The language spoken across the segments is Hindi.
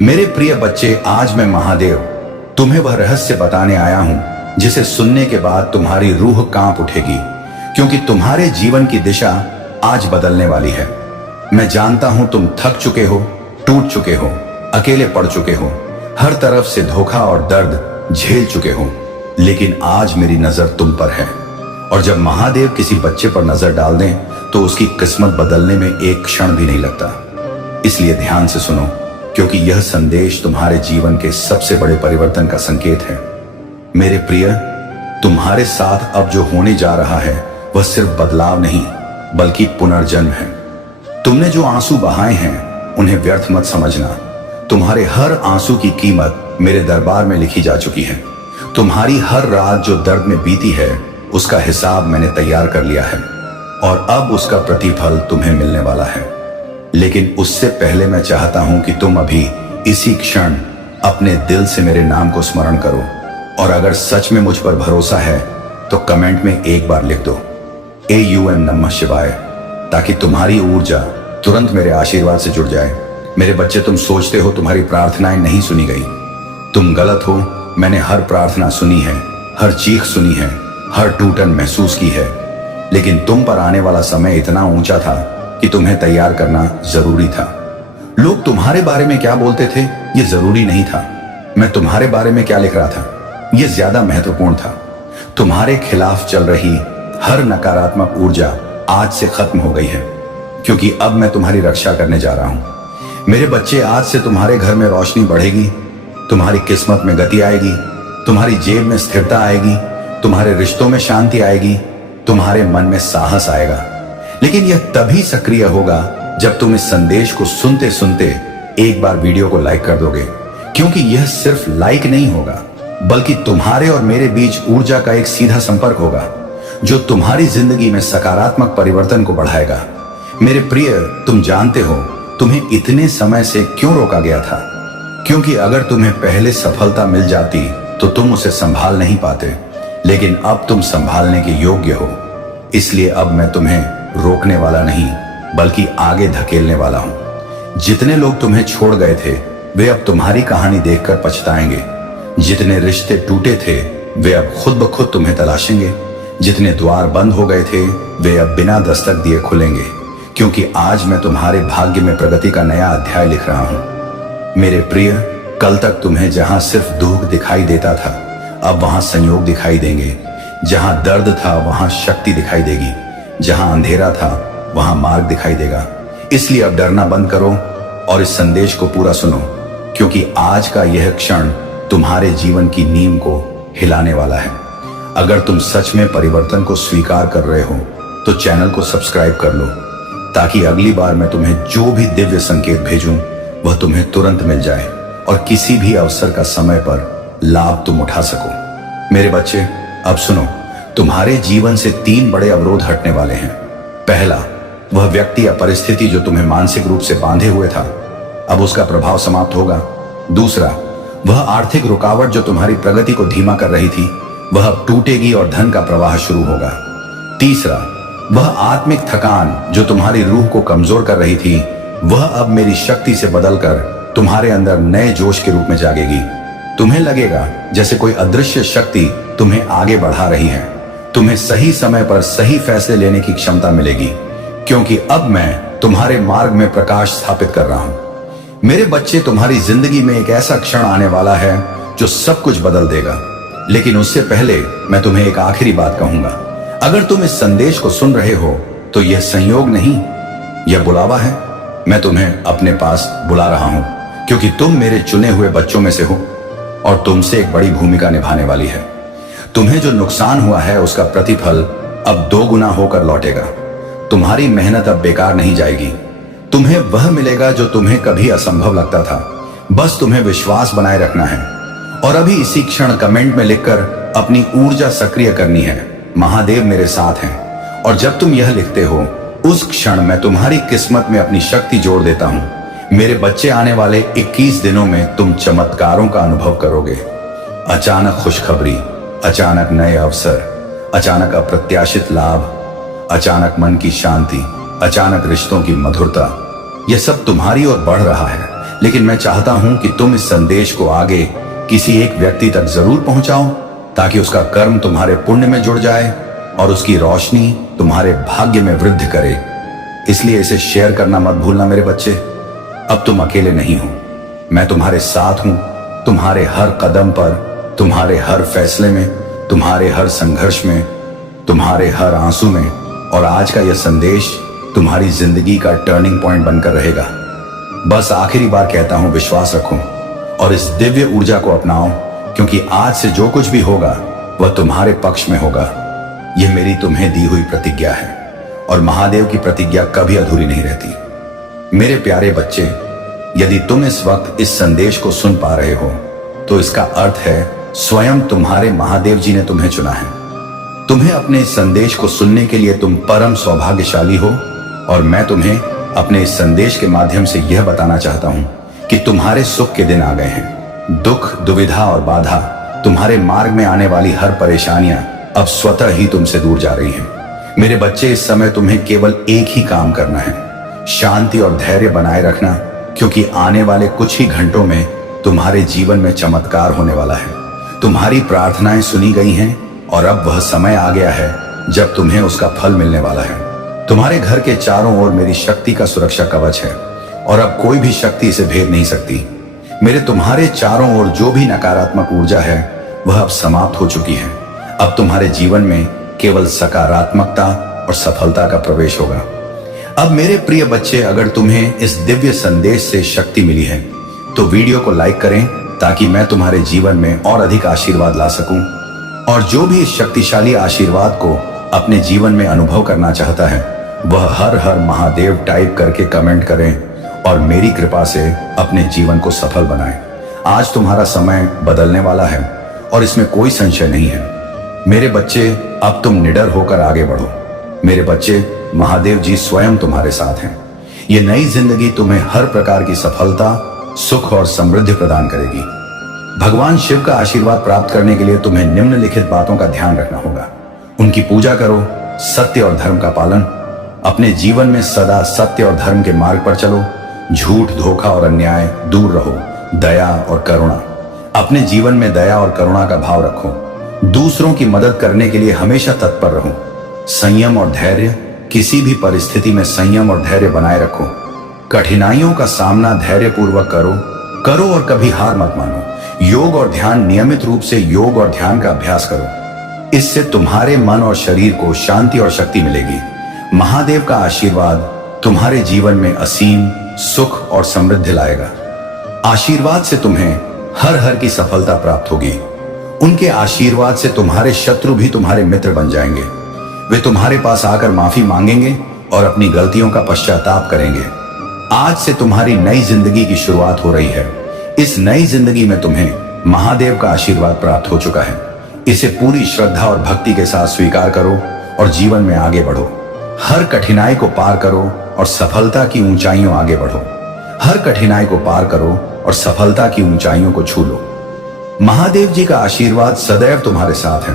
मेरे प्रिय बच्चे, आज मैं महादेव तुम्हें वह रहस्य बताने आया हूं जिसे सुनने के बाद तुम्हारी रूह कांप उठेगी, क्योंकि तुम्हारे जीवन की दिशा आज बदलने वाली है। मैं जानता हूं तुम थक चुके हो, टूट चुके हो, अकेले पड़ चुके हो, हर तरफ से धोखा और दर्द झेल चुके हो, लेकिन आज मेरी नजर तुम पर है। और जब महादेव किसी बच्चे पर नजर डाल दें तो उसकी किस्मत बदलने में एक क्षण भी नहीं लगता। इसलिए ध्यान से सुनो, क्योंकि यह संदेश तुम्हारे जीवन के सबसे बड़े परिवर्तन का संकेत है। मेरे प्रिय, तुम्हारे साथ अब जो होने जा रहा है वह सिर्फ बदलाव नहीं बल्कि पुनर्जन्म है। तुमने जो आंसू बहाए हैं उन्हें व्यर्थ मत समझना। तुम्हारे हर आंसू की कीमत मेरे दरबार में लिखी जा चुकी है। तुम्हारी हर रात जो दर्द में बीती है उसका हिसाब मैंने तैयार कर लिया है और अब उसका प्रतिफल तुम्हें मिलने वाला है। लेकिन उससे पहले मैं चाहता हूं कि तुम अभी इसी क्षण अपने दिल से मेरे नाम को स्मरण करो, और अगर सच में मुझ पर भरोसा है तो कमेंट में एक बार लिख दो AUM नमः शिवाय, ताकि तुम्हारी ऊर्जा तुरंत मेरे आशीर्वाद से जुड़ जाए। मेरे बच्चे, तुम सोचते हो तुम्हारी प्रार्थनाएं नहीं सुनी गई। तुम गलत हो। मैंने हर प्रार्थना सुनी है, हर चीख सुनी है, हर टूटन महसूस की है। लेकिन तुम पर आने वाला समय इतना ऊंचा था कि तुम्हें तैयार करना जरूरी था। लोग तुम्हारे बारे में क्या बोलते थे ये जरूरी नहीं था। मैं तुम्हारे बारे में क्या लिख रहा था ये ज्यादा महत्वपूर्ण था। तुम्हारे खिलाफ चल रही हर नकारात्मक ऊर्जा आज से खत्म हो गई है, क्योंकि अब मैं तुम्हारी रक्षा करने जा रहा हूं। मेरे बच्चे, आज से तुम्हारे घर में रोशनी बढ़ेगी, तुम्हारी किस्मत में गति आएगी, तुम्हारी जेब में स्थिरता आएगी, तुम्हारे रिश्तों में शांति आएगी, तुम्हारे मन में साहस आएगा। लेकिन यह तभी सक्रिय होगा जब तुम इस संदेश को सुनते सुनते एक बार वीडियो को लाइक कर दोगे, क्योंकि यह सिर्फ लाइक नहीं होगा बल्कि तुम्हारे और मेरे बीच ऊर्जा का एक सीधा संपर्क होगा जो तुम्हारी जिंदगी में सकारात्मक परिवर्तन को बढ़ाएगा। मेरे प्रिय, तुम जानते हो तुम्हें इतने समय से क्यों रोका गया था? क्योंकि अगर तुम्हें पहले सफलता मिल जाती तो तुम उसे संभाल नहीं पाते, लेकिन अब तुम संभालने के योग्य हो। इसलिए अब मैं तुम्हें रोकने वाला नहीं बल्कि आगे धकेलने वाला हूं। जितने लोग तुम्हें छोड़ गए थे वे अब तुम्हारी कहानी देखकर पछताएंगे। जितने रिश्ते टूटे थे वे अब खुद ब खुद तुम्हें तलाशेंगे। जितने द्वार बंद हो गए थे वे अब बिना दस्तक दिए खुलेंगे, क्योंकि आज मैं तुम्हारे भाग्य में प्रगति का नया अध्याय लिख रहा हूं। मेरे प्रिय, कल तक तुम्हें जहां सिर्फ दुख दिखाई देता था अब वहां संयोग दिखाई देंगे। जहां दर्द था वहां शक्ति दिखाई देगी, जहां अंधेरा था वहां मार्ग दिखाई देगा। इसलिए अब डरना बंद करो और इस संदेश को पूरा सुनो, क्योंकि आज का यह क्षण तुम्हारे जीवन की नींव को हिलाने वाला है। अगर तुम सच में परिवर्तन को स्वीकार कर रहे हो तो चैनल को सब्सक्राइब कर लो, ताकि अगली बार मैं तुम्हें जो भी दिव्य संकेत भेजूं वह तुम्हें तुरंत मिल जाए और किसी भी अवसर का समय पर लाभ तुम उठा सको। मेरे बच्चे, अब सुनो, तुम्हारे जीवन से 3 बड़े अवरोध हटने वाले हैं। पहला, वह व्यक्ति या परिस्थिति जो तुम्हें मानसिक रूप से बांधे हुए था, अब उसका प्रभाव समाप्त होगा। दूसरा, वह आर्थिक रुकावट जो तुम्हारी प्रगति को धीमा कर रही थी वह अब टूटेगी और धन का प्रवाह शुरू होगा। तीसरा, वह आत्मिक थकान जो तुम्हारी रूह को कमजोर कर रही थी वह अब मेरी शक्ति से बदलकर तुम्हारे अंदर नए जोश के रूप में जागेगी। तुम्हें लगेगा जैसे कोई अदृश्य शक्ति तुम्हें आगे बढ़ा रही है। तुम्हें सही समय पर सही फैसले लेने की क्षमता मिलेगी, क्योंकि अब मैं तुम्हारे मार्ग में प्रकाश स्थापित कर रहा हूं। मेरे बच्चे, तुम्हारी जिंदगी में एक ऐसा क्षण आने वाला है जो सब कुछ बदल देगा। लेकिन उससे पहले मैं तुम्हें एक आखिरी बात कहूंगा। अगर तुम इस संदेश को सुन रहे हो तो यह संयोग नहीं, यह बुलावा है। मैं तुम्हें अपने पास बुला रहा हूं, क्योंकि तुम मेरे चुने हुए बच्चों में से हो और तुमसे एक बड़ी भूमिका निभाने वाली है। तुम्हें जो नुकसान हुआ है उसका प्रतिफल अब 2 गुना होकर लौटेगा। तुम्हारी मेहनत अब बेकार नहीं जाएगी। तुम्हें वह मिलेगा जो तुम्हें कभी असंभव लगता था। बस तुम्हें विश्वास बनाए रखना है और अभी इसी क्षण कमेंट में लिखकर अपनी ऊर्जा सक्रिय करनी है, महादेव मेरे साथ हैं। और जब तुम यह लिखते हो उस क्षण मैं तुम्हारी किस्मत में अपनी शक्ति जोड़ देता हूं। मेरे बच्चे, आने वाले 21 दिनों में तुम चमत्कारों का अनुभव करोगे। अचानक खुशखबरी, अचानक नए अवसर, अचानक अप्रत्याशित लाभ, अचानक मन की शांति, अचानक रिश्तों की मधुरता, यह सब तुम्हारी ओर बढ़ रहा है। लेकिन मैं चाहता हूं कि तुम इस संदेश को आगे किसी एक व्यक्ति तक जरूर पहुंचाओ, ताकि उसका कर्म तुम्हारे पुण्य में जुड़ जाए और उसकी रोशनी तुम्हारे भाग्य में वृद्धि करे। इसलिए इसे शेयर करना मत भूलना मेरे बच्चे। अब तुम अकेले नहीं हो, मैं तुम्हारे साथ हूं, तुम्हारे हर कदम पर, तुम्हारे हर फैसले में, तुम्हारे हर संघर्ष में, तुम्हारे हर आंसू में। और आज का यह संदेश तुम्हारी जिंदगी का टर्निंग पॉइंट बनकर रहेगा। बस आखिरी बार कहता हूं, विश्वास रखो और इस दिव्य ऊर्जा को अपनाओ, क्योंकि आज से जो कुछ भी होगा वह तुम्हारे पक्ष में होगा। यह मेरी तुम्हें दी हुई प्रतिज्ञा है और महादेव की प्रतिज्ञा कभी अधूरी नहीं रहती। मेरे प्यारे बच्चे, यदि तुम इस वक्त इस संदेश को सुन पा रहे हो तो इसका अर्थ है स्वयं तुम्हारे महादेव जी ने तुम्हें चुना है। तुम्हें अपने इस संदेश को सुनने के लिए तुम परम सौभाग्यशाली हो और मैं तुम्हें अपने इस संदेश के माध्यम से यह बताना चाहता हूं कि तुम्हारे सुख के दिन आ गए हैं। दुख, दुविधा और बाधा, तुम्हारे मार्ग में आने वाली हर परेशानियां अब स्वतः ही तुमसे दूर जा रही हैं। मेरे बच्चे, इस समय तुम्हें केवल एक ही काम करना है, शांति और धैर्य बनाए रखना, क्योंकि आने वाले कुछ ही घंटों में तुम्हारे जीवन में चमत्कार होने वाला है। तुम्हारी प्रार्थनाएं सुनी गई हैं और अब वह समय आ गया है जब तुम्हें उसका फल मिलने वाला है। तुम्हारे घर के चारों ओर मेरी शक्ति का सुरक्षा कवच है और अब कोई भी शक्ति इसे भेद नहीं सकती। मेरे तुम्हारे चारों ओर जो भी नकारात्मक ऊर्जा है वह अब समाप्त हो चुकी है। अब तुम्हारे जीवन में केवल सकारात्मकता और सफलता का प्रवेश होगा। अब मेरे प्रिय बच्चे, अगर तुम्हें इस दिव्य संदेश से शक्ति मिली है तो वीडियो को लाइक करें, ताकि मैं तुम्हारे जीवन में और अधिक आशीर्वाद ला सकूं। और जो भी इस शक्तिशाली आशीर्वाद को अपने जीवन में अनुभव करना चाहता है वह हर हर महादेव टाइप करके कमेंट करें और मेरी कृपा से अपने जीवन को सफल बनाएं। आज तुम्हारा समय बदलने वाला है और इसमें कोई संशय नहीं है। मेरे बच्चे, अब तुम निडर होकर आगे बढ़ो। मेरे बच्चे, महादेव जी स्वयं तुम्हारे साथ हैं। ये नई जिंदगी तुम्हें हर प्रकार की सफलता, सुख और समृद्धि प्रदान करेगी। भगवान शिव का आशीर्वाद प्राप्त करने के लिए तुम्हें निम्नलिखित बातों का ध्यान रखना होगा। उनकी पूजा करो, सत्य और धर्म का पालन, अपने जीवन में सदा सत्य और धर्म के मार्ग पर चलो, झूठ, धोखा और अन्याय दूर रहो, दया और करुणा, अपने जीवन में दया और करुणा का भाव रखो, दूसरों की मदद करने के लिए हमेशा तत्पर रहो, संयम और धैर्य, किसी भी परिस्थिति में संयम और धैर्य बनाए रखो, कठिनाइयों का सामना धैर्यपूर्वक करो और कभी हार मत मानो। योग और ध्यान, नियमित रूप से योग और ध्यान का अभ्यास करो, इससे तुम्हारे मन और शरीर को शांति और शक्ति मिलेगी। महादेव का आशीर्वाद तुम्हारे जीवन में असीम सुख और समृद्धि लाएगा। आशीर्वाद से तुम्हें हर हर की सफलता प्राप्त होगी। उनके आशीर्वाद से तुम्हारे शत्रु भी तुम्हारे मित्र बन जाएंगे। वे तुम्हारे पास आकर माफी मांगेंगे और अपनी गलतियों का पश्चाताप करेंगे। आज से तुम्हारी नई जिंदगी की शुरुआत हो रही है। इस नई जिंदगी में तुम्हें महादेव का आशीर्वाद प्राप्त हो चुका है। इसे पूरी श्रद्धा और भक्ति के साथ स्वीकार करो और जीवन में आगे बढ़ो। हर कठिनाई को पार करो और सफलता की ऊंचाइयों आगे बढ़ो। हर कठिनाई को पार करो और सफलता की ऊंचाइयों को छू लो। महादेव जी का आशीर्वाद सदैव तुम्हारे साथ है।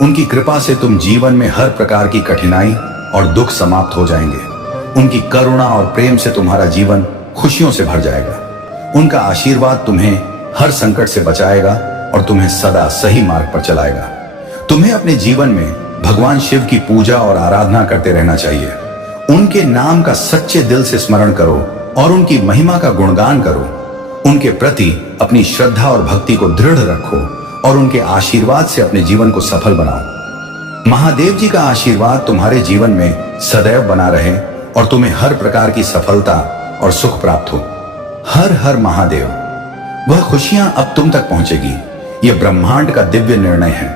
उनकी कृपा से तुम जीवन में हर प्रकार की कठिनाई और दुख समाप्त हो जाएंगे। उनकी करुणा और प्रेम से तुम्हारा जीवन खुशियों से भर जाएगा। उनका आशीर्वाद तुम्हें हर संकट से बचाएगा और तुम्हें सदा सही मार्ग पर चलाएगा। तुम्हें अपने जीवन में भगवान शिव की पूजा और आराधना करते रहना चाहिए। उनके नाम का सच्चे दिल से स्मरण करो और उनकी महिमा का गुणगान करो। उनके प्रति अपनी श्रद्धा और भक्ति को दृढ़ रखो और उनके आशीर्वाद से अपने जीवन को सफल बनाओ। महादेव जी का आशीर्वाद तुम्हारे जीवन में सदैव बना रहे और तुम्हें हर प्रकार की सफलता और सुख प्राप्त हो। हर हर महादेव। वह खुशियां अब तुम तक पहुंचेगी। यह ब्रह्मांड का दिव्य निर्णय है।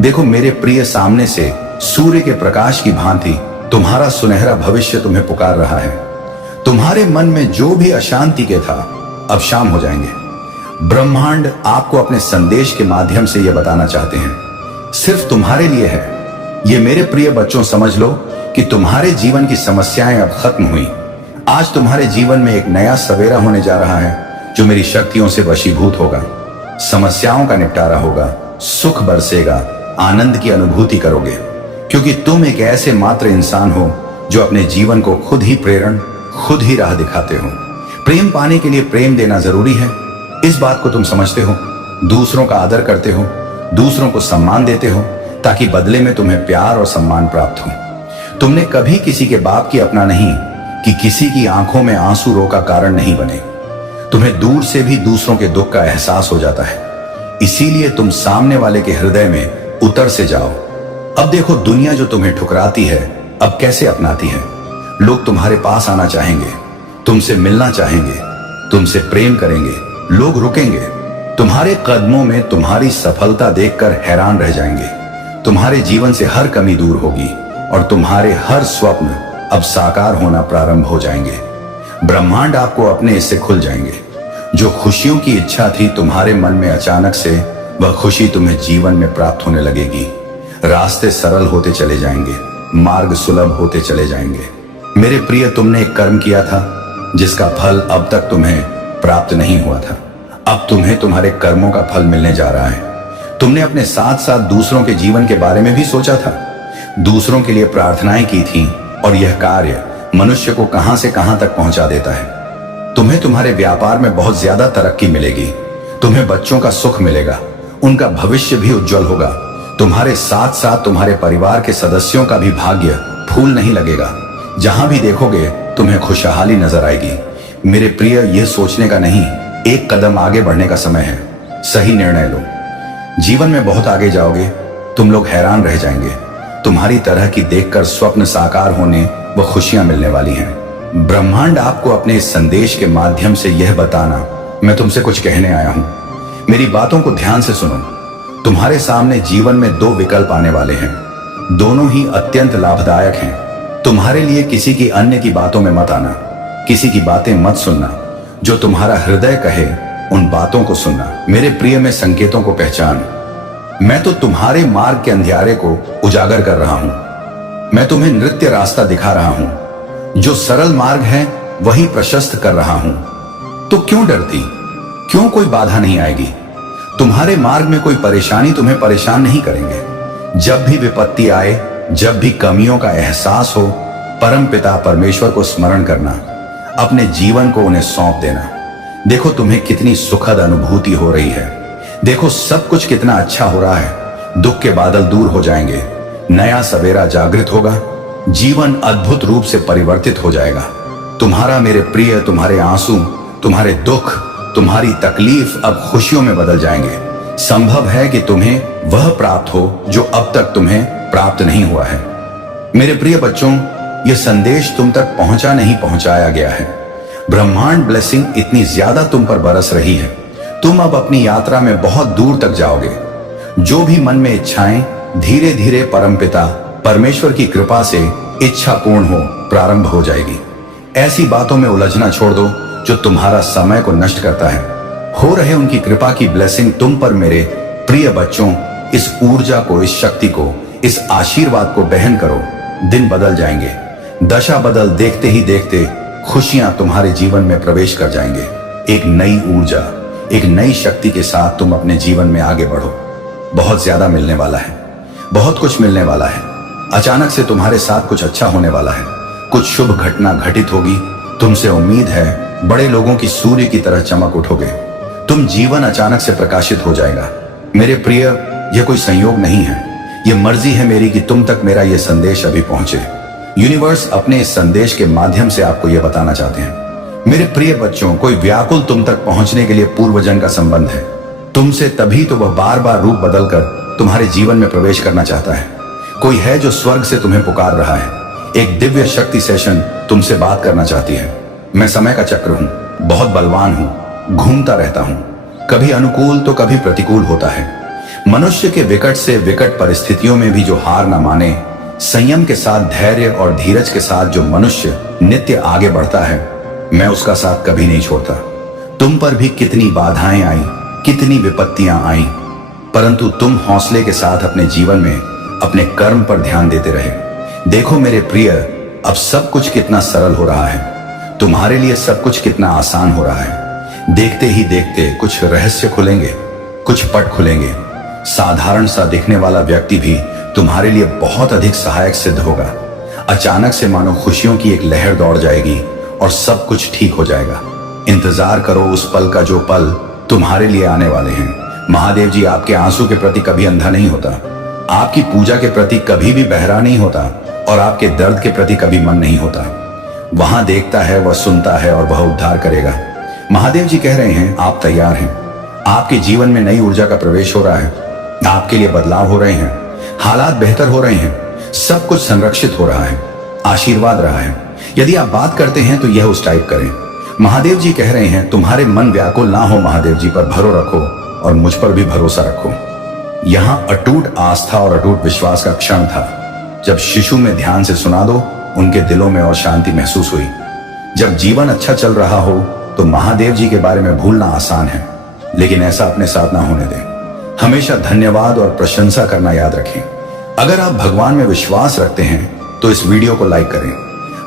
देखो मेरे प्रिय, सामने से सूर्य के प्रकाश की भांति तुम्हारा सुनहरा भविष्य तुम्हें पुकार रहा है। तुम्हारे मन में जो भी अशांति के था अब शाम हो जाएंगे। ब्रह्मांड आपको अपने संदेश के माध्यम से यह बताना चाहते हैं, सिर्फ तुम्हारे लिए है। ये मेरे प्रिय बच्चों, समझ लो कि तुम्हारे जीवन की समस्याएं अब खत्म हुई। आज तुम्हारे जीवन में एक नया सवेरा होने जा रहा है जो मेरी शक्तियों से वशीभूत होगा। समस्याओं का निपटारा होगा, सुख बरसेगा, आनंद की अनुभूति करोगे, क्योंकि तुम एक ऐसे मात्र इंसान हो जो अपने जीवन को खुद ही राह दिखाते हो। प्रेम पाने के लिए प्रेम देना जरूरी है, इस बात को तुम समझते हो। दूसरों का आदर करते हो, दूसरों को सम्मान देते हो, ताकि बदले में तुम्हें प्यार और सम्मान प्राप्त हो। तुमने कभी किसी के बाप की अपना नहीं कि किसी की आंखों में आंसू रो का कारण नहीं बने। तुम्हें दूर से भी दूसरों के दुख का एहसास हो जाता है, इसीलिए तुम सामने वाले के हृदय में उतर से जाओ। अब देखो, दुनिया जो तुम्हें ठुकराती है अब कैसे अपनाती है। लोग तुम्हारे पास आना चाहेंगे, तुमसे मिलना चाहेंगे, तुमसे प्रेम करेंगे। लोग रुकेंगे, तुम्हारे कदमों में तुम्हारी सफलता देखकर हैरान रह जाएंगे। तुम्हारे जीवन से हर कमी दूर होगी और तुम्हारे हर स्वप्न अब साकार होना प्रारंभ हो जाएंगे। ब्रह्मांड आपको अपने हिस्से खुल जाएंगे। जो खुशियों की इच्छा थी तुम्हारे मन में, अचानक से वह खुशी तुम्हें जीवन में प्राप्त होने लगेगी। रास्ते सरल होते चले जाएंगे, मार्ग सुलभ होते चले जाएंगे। मेरे प्रिय, तुमने एक कर्म किया था जिसका फल अब तक तुम्हें प्राप्त नहीं हुआ था। अब तुम्हें तुम्हारे कर्मों का फल मिलने जा रहा है। तुमने अपने साथ साथ दूसरों के जीवन के बारे में भी सोचा था, दूसरों के लिए प्रार्थनाएं की थी, और यह कार्य मनुष्य को कहां से कहां तक पहुंचा देता है। तुम्हें तुम्हारे व्यापार में बहुत ज्यादा तरक्की मिलेगी। तुम्हें बच्चों का सुख मिलेगा, उनका भविष्य भी उज्जवल होगा। तुम्हारे साथ साथ तुम्हारे परिवार के सदस्यों का भी भाग्य फूल नहीं लगेगा। जहां भी देखोगे तुम्हें खुशहाली नजर आएगी। मेरे प्रिय, यह सोचने का नहीं, एक कदम आगे बढ़ने का समय है। सही निर्णय लो, जीवन में बहुत आगे जाओगे। तुम लोग हैरान रह जाएंगे। तुम्हारी तरह की देखकर स्वप्न साकार होने व खुशियां मिलने वाली हैं। ब्रह्मांड आपको अपने इस संदेश के माध्यम से यह बताना मैं तुमसे कुछ कहने आया हूं। मेरी बातों को ध्यान से सुनो। तुम्हारे सामने जीवन में दो विकल्प आने वाले हैं, दोनों ही अत्यंत लाभदायक हैं। तुम्हारे लिए किसी की अन्य की बातों में मत आना, किसी की बातें मत सुनना। जो तुम्हारा हृदय कहे उन बातों को सुनना। मेरे प्रिय, में संकेतों को पहचान। मैं तो तुम्हारे मार्ग के अंधियारे को उजागर कर रहा हूं। मैं तुम्हें नृत्य रास्ता दिखा रहा हूं। जो सरल मार्ग है वही प्रशस्त कर रहा हूं। तो क्यों डरती? क्यों कोई बाधा नहीं आएगी? तुम्हारे मार्ग में कोई परेशानी तुम्हें परेशान नहीं करेंगे। जब भी विपत्ति आए, जब भी कमियों का एहसास हो, परम पिता परमेश्वर को स्मरण करना, अपने जीवन को उन्हें सौंप देना। देखो तुम्हें कितनी सुखद अनुभूति हो रही है। देखो सब कुछ कितना अच्छा हो रहा है। दुख के बादल दूर हो जाएंगे, नया सवेरा जागृत होगा, जीवन अद्भुत रूप से परिवर्तित हो जाएगा। तुम्हारा मेरे प्रिय, तुम्हारे आंसू, तुम्हारे दुख, तुम्हारी तकलीफ अब खुशियों में बदल जाएंगे। संभव है कि तुम्हें वह प्राप्त हो जो अब तक तुम्हें प्राप्त नहीं हुआ है। मेरे प्रिय बच्चों, यह संदेश तुम तक पहुंचा नहीं पहुंचाया गया है। ब्रह्मांड ब्लेसिंग इतनी ज्यादा तुम पर बरस रही है, तुम अब अपनी यात्रा में बहुत दूर तक जाओगे। जो भी मन में इच्छाएं, धीरे धीरे परमपिता परमेश्वर की कृपा से इच्छा पूर्ण हो प्रारंभ हो जाएगी। ऐसी बातों में उलझना छोड़ दो जो तुम्हारा समय को नष्ट करता है। हो रहे उनकी कृपा की ब्लेसिंग तुम पर मेरे प्रिय बच्चों। इस ऊर्जा को, इस शक्ति को, इस आशीर्वाद को बहन करो। दिन बदल जाएंगे, दशा बदल देखते ही देखते खुशियां तुम्हारे जीवन में प्रवेश कर जाएंगे। एक नई ऊर्जा, एक नई शक्ति के साथ तुम अपने जीवन में आगे बढ़ो। बहुत ज्यादा मिलने वाला है, बहुत कुछ मिलने वाला है। अचानक से तुम्हारे साथ कुछ अच्छा होने वाला है, कुछ शुभ घटना घटित होगी। तुमसे उम्मीद है बड़े लोगों की सूर्य की तरह चमक उठोगे। तुम जीवन अचानक से प्रकाशित हो जाएगा। मेरे प्रिय, यह कोई संयोग नहीं है, यह मर्जी है मेरी कि तुम तक मेरा यह संदेश अभी पहुंचे। यूनिवर्स अपने इस संदेश के माध्यम से आपको यह बताना चाहते हैं। मेरे प्रिय बच्चों, कोई व्याकुल तुम तक पहुंचने के लिए पूर्वजन का संबंध है तुमसे, तभी तो वह बार बार रूप बदलकर तुम्हारे जीवन में प्रवेश करना चाहता है। कोई है जो स्वर्ग से तुम्हें पुकार रहा है। एक दिव्य शक्ति सेशन तुमसे बात करना चाहती है। मैं समय का चक्र हूं, बहुत बलवान हूं, घूमता रहता हूं, कभी अनुकूल तो कभी प्रतिकूल होता है। मनुष्य के विकट से विकट परिस्थितियों में भी जो हार न माने, संयम के साथ, धैर्य और धीरज के साथ जो मनुष्य नित्य आगे बढ़ता है, मैं उसका साथ कभी नहीं छोड़ता। तुम पर भी कितनी बाधाएं आई, कितनी विपत्तियां आई, परंतु तुम हौसले के साथ अपने जीवन में अपने कर्म पर ध्यान देते रहे। देखो मेरे प्रिय, अब सब कुछ कितना सरल हो रहा है। तुम्हारे लिए सब कुछ कितना आसान हो रहा है। देखते ही देखते कुछ रहस्य खुलेंगे, कुछ पट खुलेंगे। साधारण सा दिखने वाला व्यक्ति भी तुम्हारे लिए बहुत अधिक सहायक सिद्ध होगा। अचानक से मानो खुशियों की एक लहर दौड़ जाएगी और सब कुछ ठीक हो जाएगा। इंतजार करो उस पल का जो पल तुम्हारे लिए आने वाले हैं। महादेव जी आपके आंसू के प्रति कभी अंधा नहीं होता, आपकी पूजा के प्रति कभी भी बहरा नहीं होता और आपके दर्द के प्रति कभी मन नहीं होता। वहां देखता है, वह सुनता है और वह उद्धार करेगा। महादेव जी कह रहे हैं आप तैयार हैं। आपके जीवन में नई ऊर्जा का प्रवेश हो रहा है, आपके लिए बदलाव हो रहे हैं, हालात बेहतर हो रहे हैं, सब कुछ संरक्षित हो रहा है, आशीर्वाद रहा है। यदि आप बात करते हैं तो यह उस टाइप करें। महादेव जी कह रहे हैं तुम्हारे मन व्याकुल ना हो, महादेव जी पर भरोसा रखो और मुझ पर भी भरोसा रखो। यहां अटूट आस्था और अटूट विश्वास का क्षण था। जब शिशु में ध्यान से सुना दो, उनके दिलों में और शांति महसूस हुई। जब जीवन अच्छा चल रहा हो तो महादेव जी के बारे में भूलना आसान है, लेकिन ऐसा अपने साथ ना होने दें। हमेशा धन्यवाद और प्रशंसा करना याद रखें। अगर आप भगवान में विश्वास रखते हैं तो इस वीडियो को लाइक करें।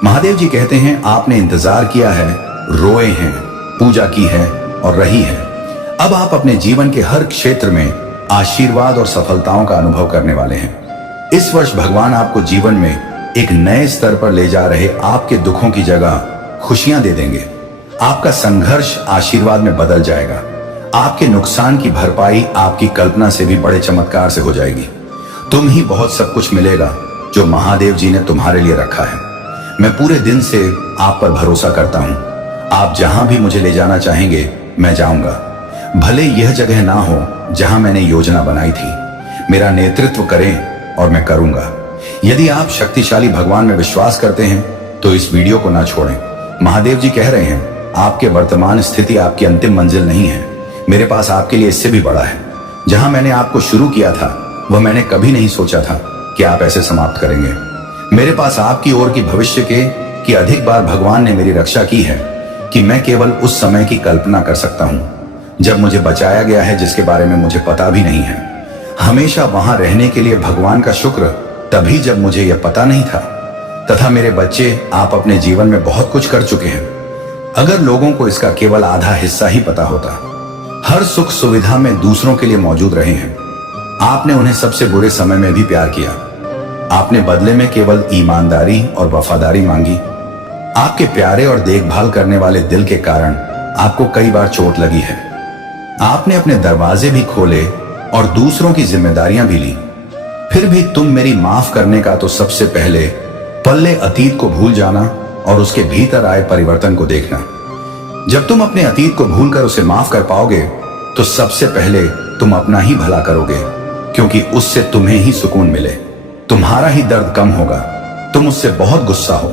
महादेव जी कहते हैं आपने इंतजार किया है, रोए हैं, पूजा की है और रही है। अब आप अपने जीवन के हर क्षेत्र में आशीर्वाद और सफलताओं का अनुभव करने वाले हैं। इस वर्ष भगवान आपको जीवन में एक नए स्तर पर ले जा रहे आपके दुखों की जगह खुशियां दे देंगे। आपका संघर्ष आशीर्वाद में बदल जाएगा। आपके नुकसान की भरपाई आपकी कल्पना से भी बड़े चमत्कार से हो जाएगी। तुम ही बहुत सब कुछ मिलेगा जो महादेव जी ने तुम्हारे लिए रखा है। मैं पूरे दिन से आप पर भरोसा करता हूं। आप जहां भी मुझे ले जाना चाहेंगे मैं जाऊंगा, भले यह जगह ना हो जहां मैंने योजना बनाई थी। मेरा नेतृत्व करें और मैं करूंगा। यदि आप शक्तिशाली भगवान में विश्वास करते हैं तो इस वीडियो को ना छोड़ें। महादेव जी कह रहे हैं आपके वर्तमान स्थिति आपकी अंतिम मंजिल नहीं है। मेरे पास आपके लिए इससे भी बड़ा है। जहां मैंने आपको शुरू किया था वह मैंने कभी नहीं सोचा था कि आप ऐसे समाप्त करेंगे। मेरे पास आपकी ओर की भविष्य की अधिक बार भगवान ने मेरी रक्षा की है कि मैं केवल उस समय की कल्पना कर सकता हूं जब मुझे बचाया गया है, जिसके बारे में मुझे पता भी नहीं है। हमेशा वहां रहने के लिए भगवान का शुक्र तभी जब मुझे यह पता नहीं था। तथा मेरे बच्चे, आप अपने जीवन में बहुत कुछ कर चुके हैं। अगर लोगों को इसका केवल आधा हिस्सा ही पता होता। हर सुख सुविधा में दूसरों के लिए मौजूद रहे हैं। आपने उन्हें सबसे बुरे समय में भी प्यार किया। आपने बदले में केवल ईमानदारी और वफादारी मांगी। आपके प्यारे और देखभाल करने वाले दिल के कारण आपको कई बार चोट लगी है। आपने अपने दरवाजे भी खोले और दूसरों की जिम्मेदारियां भी ली। फिर भी तुम मेरी माफ करने का तो सबसे पहले पल्ले अतीत को भूल जाना और उसके भीतर आए परिवर्तन को देखना। जब तुम अपने अतीत को भूलकर उसे माफ कर पाओगे तो सबसे पहले तुम अपना ही भला करोगे, क्योंकि उससे तुम्हें ही सुकून मिले, तुम्हारा ही दर्द कम होगा। तुम उससे बहुत गुस्सा हो,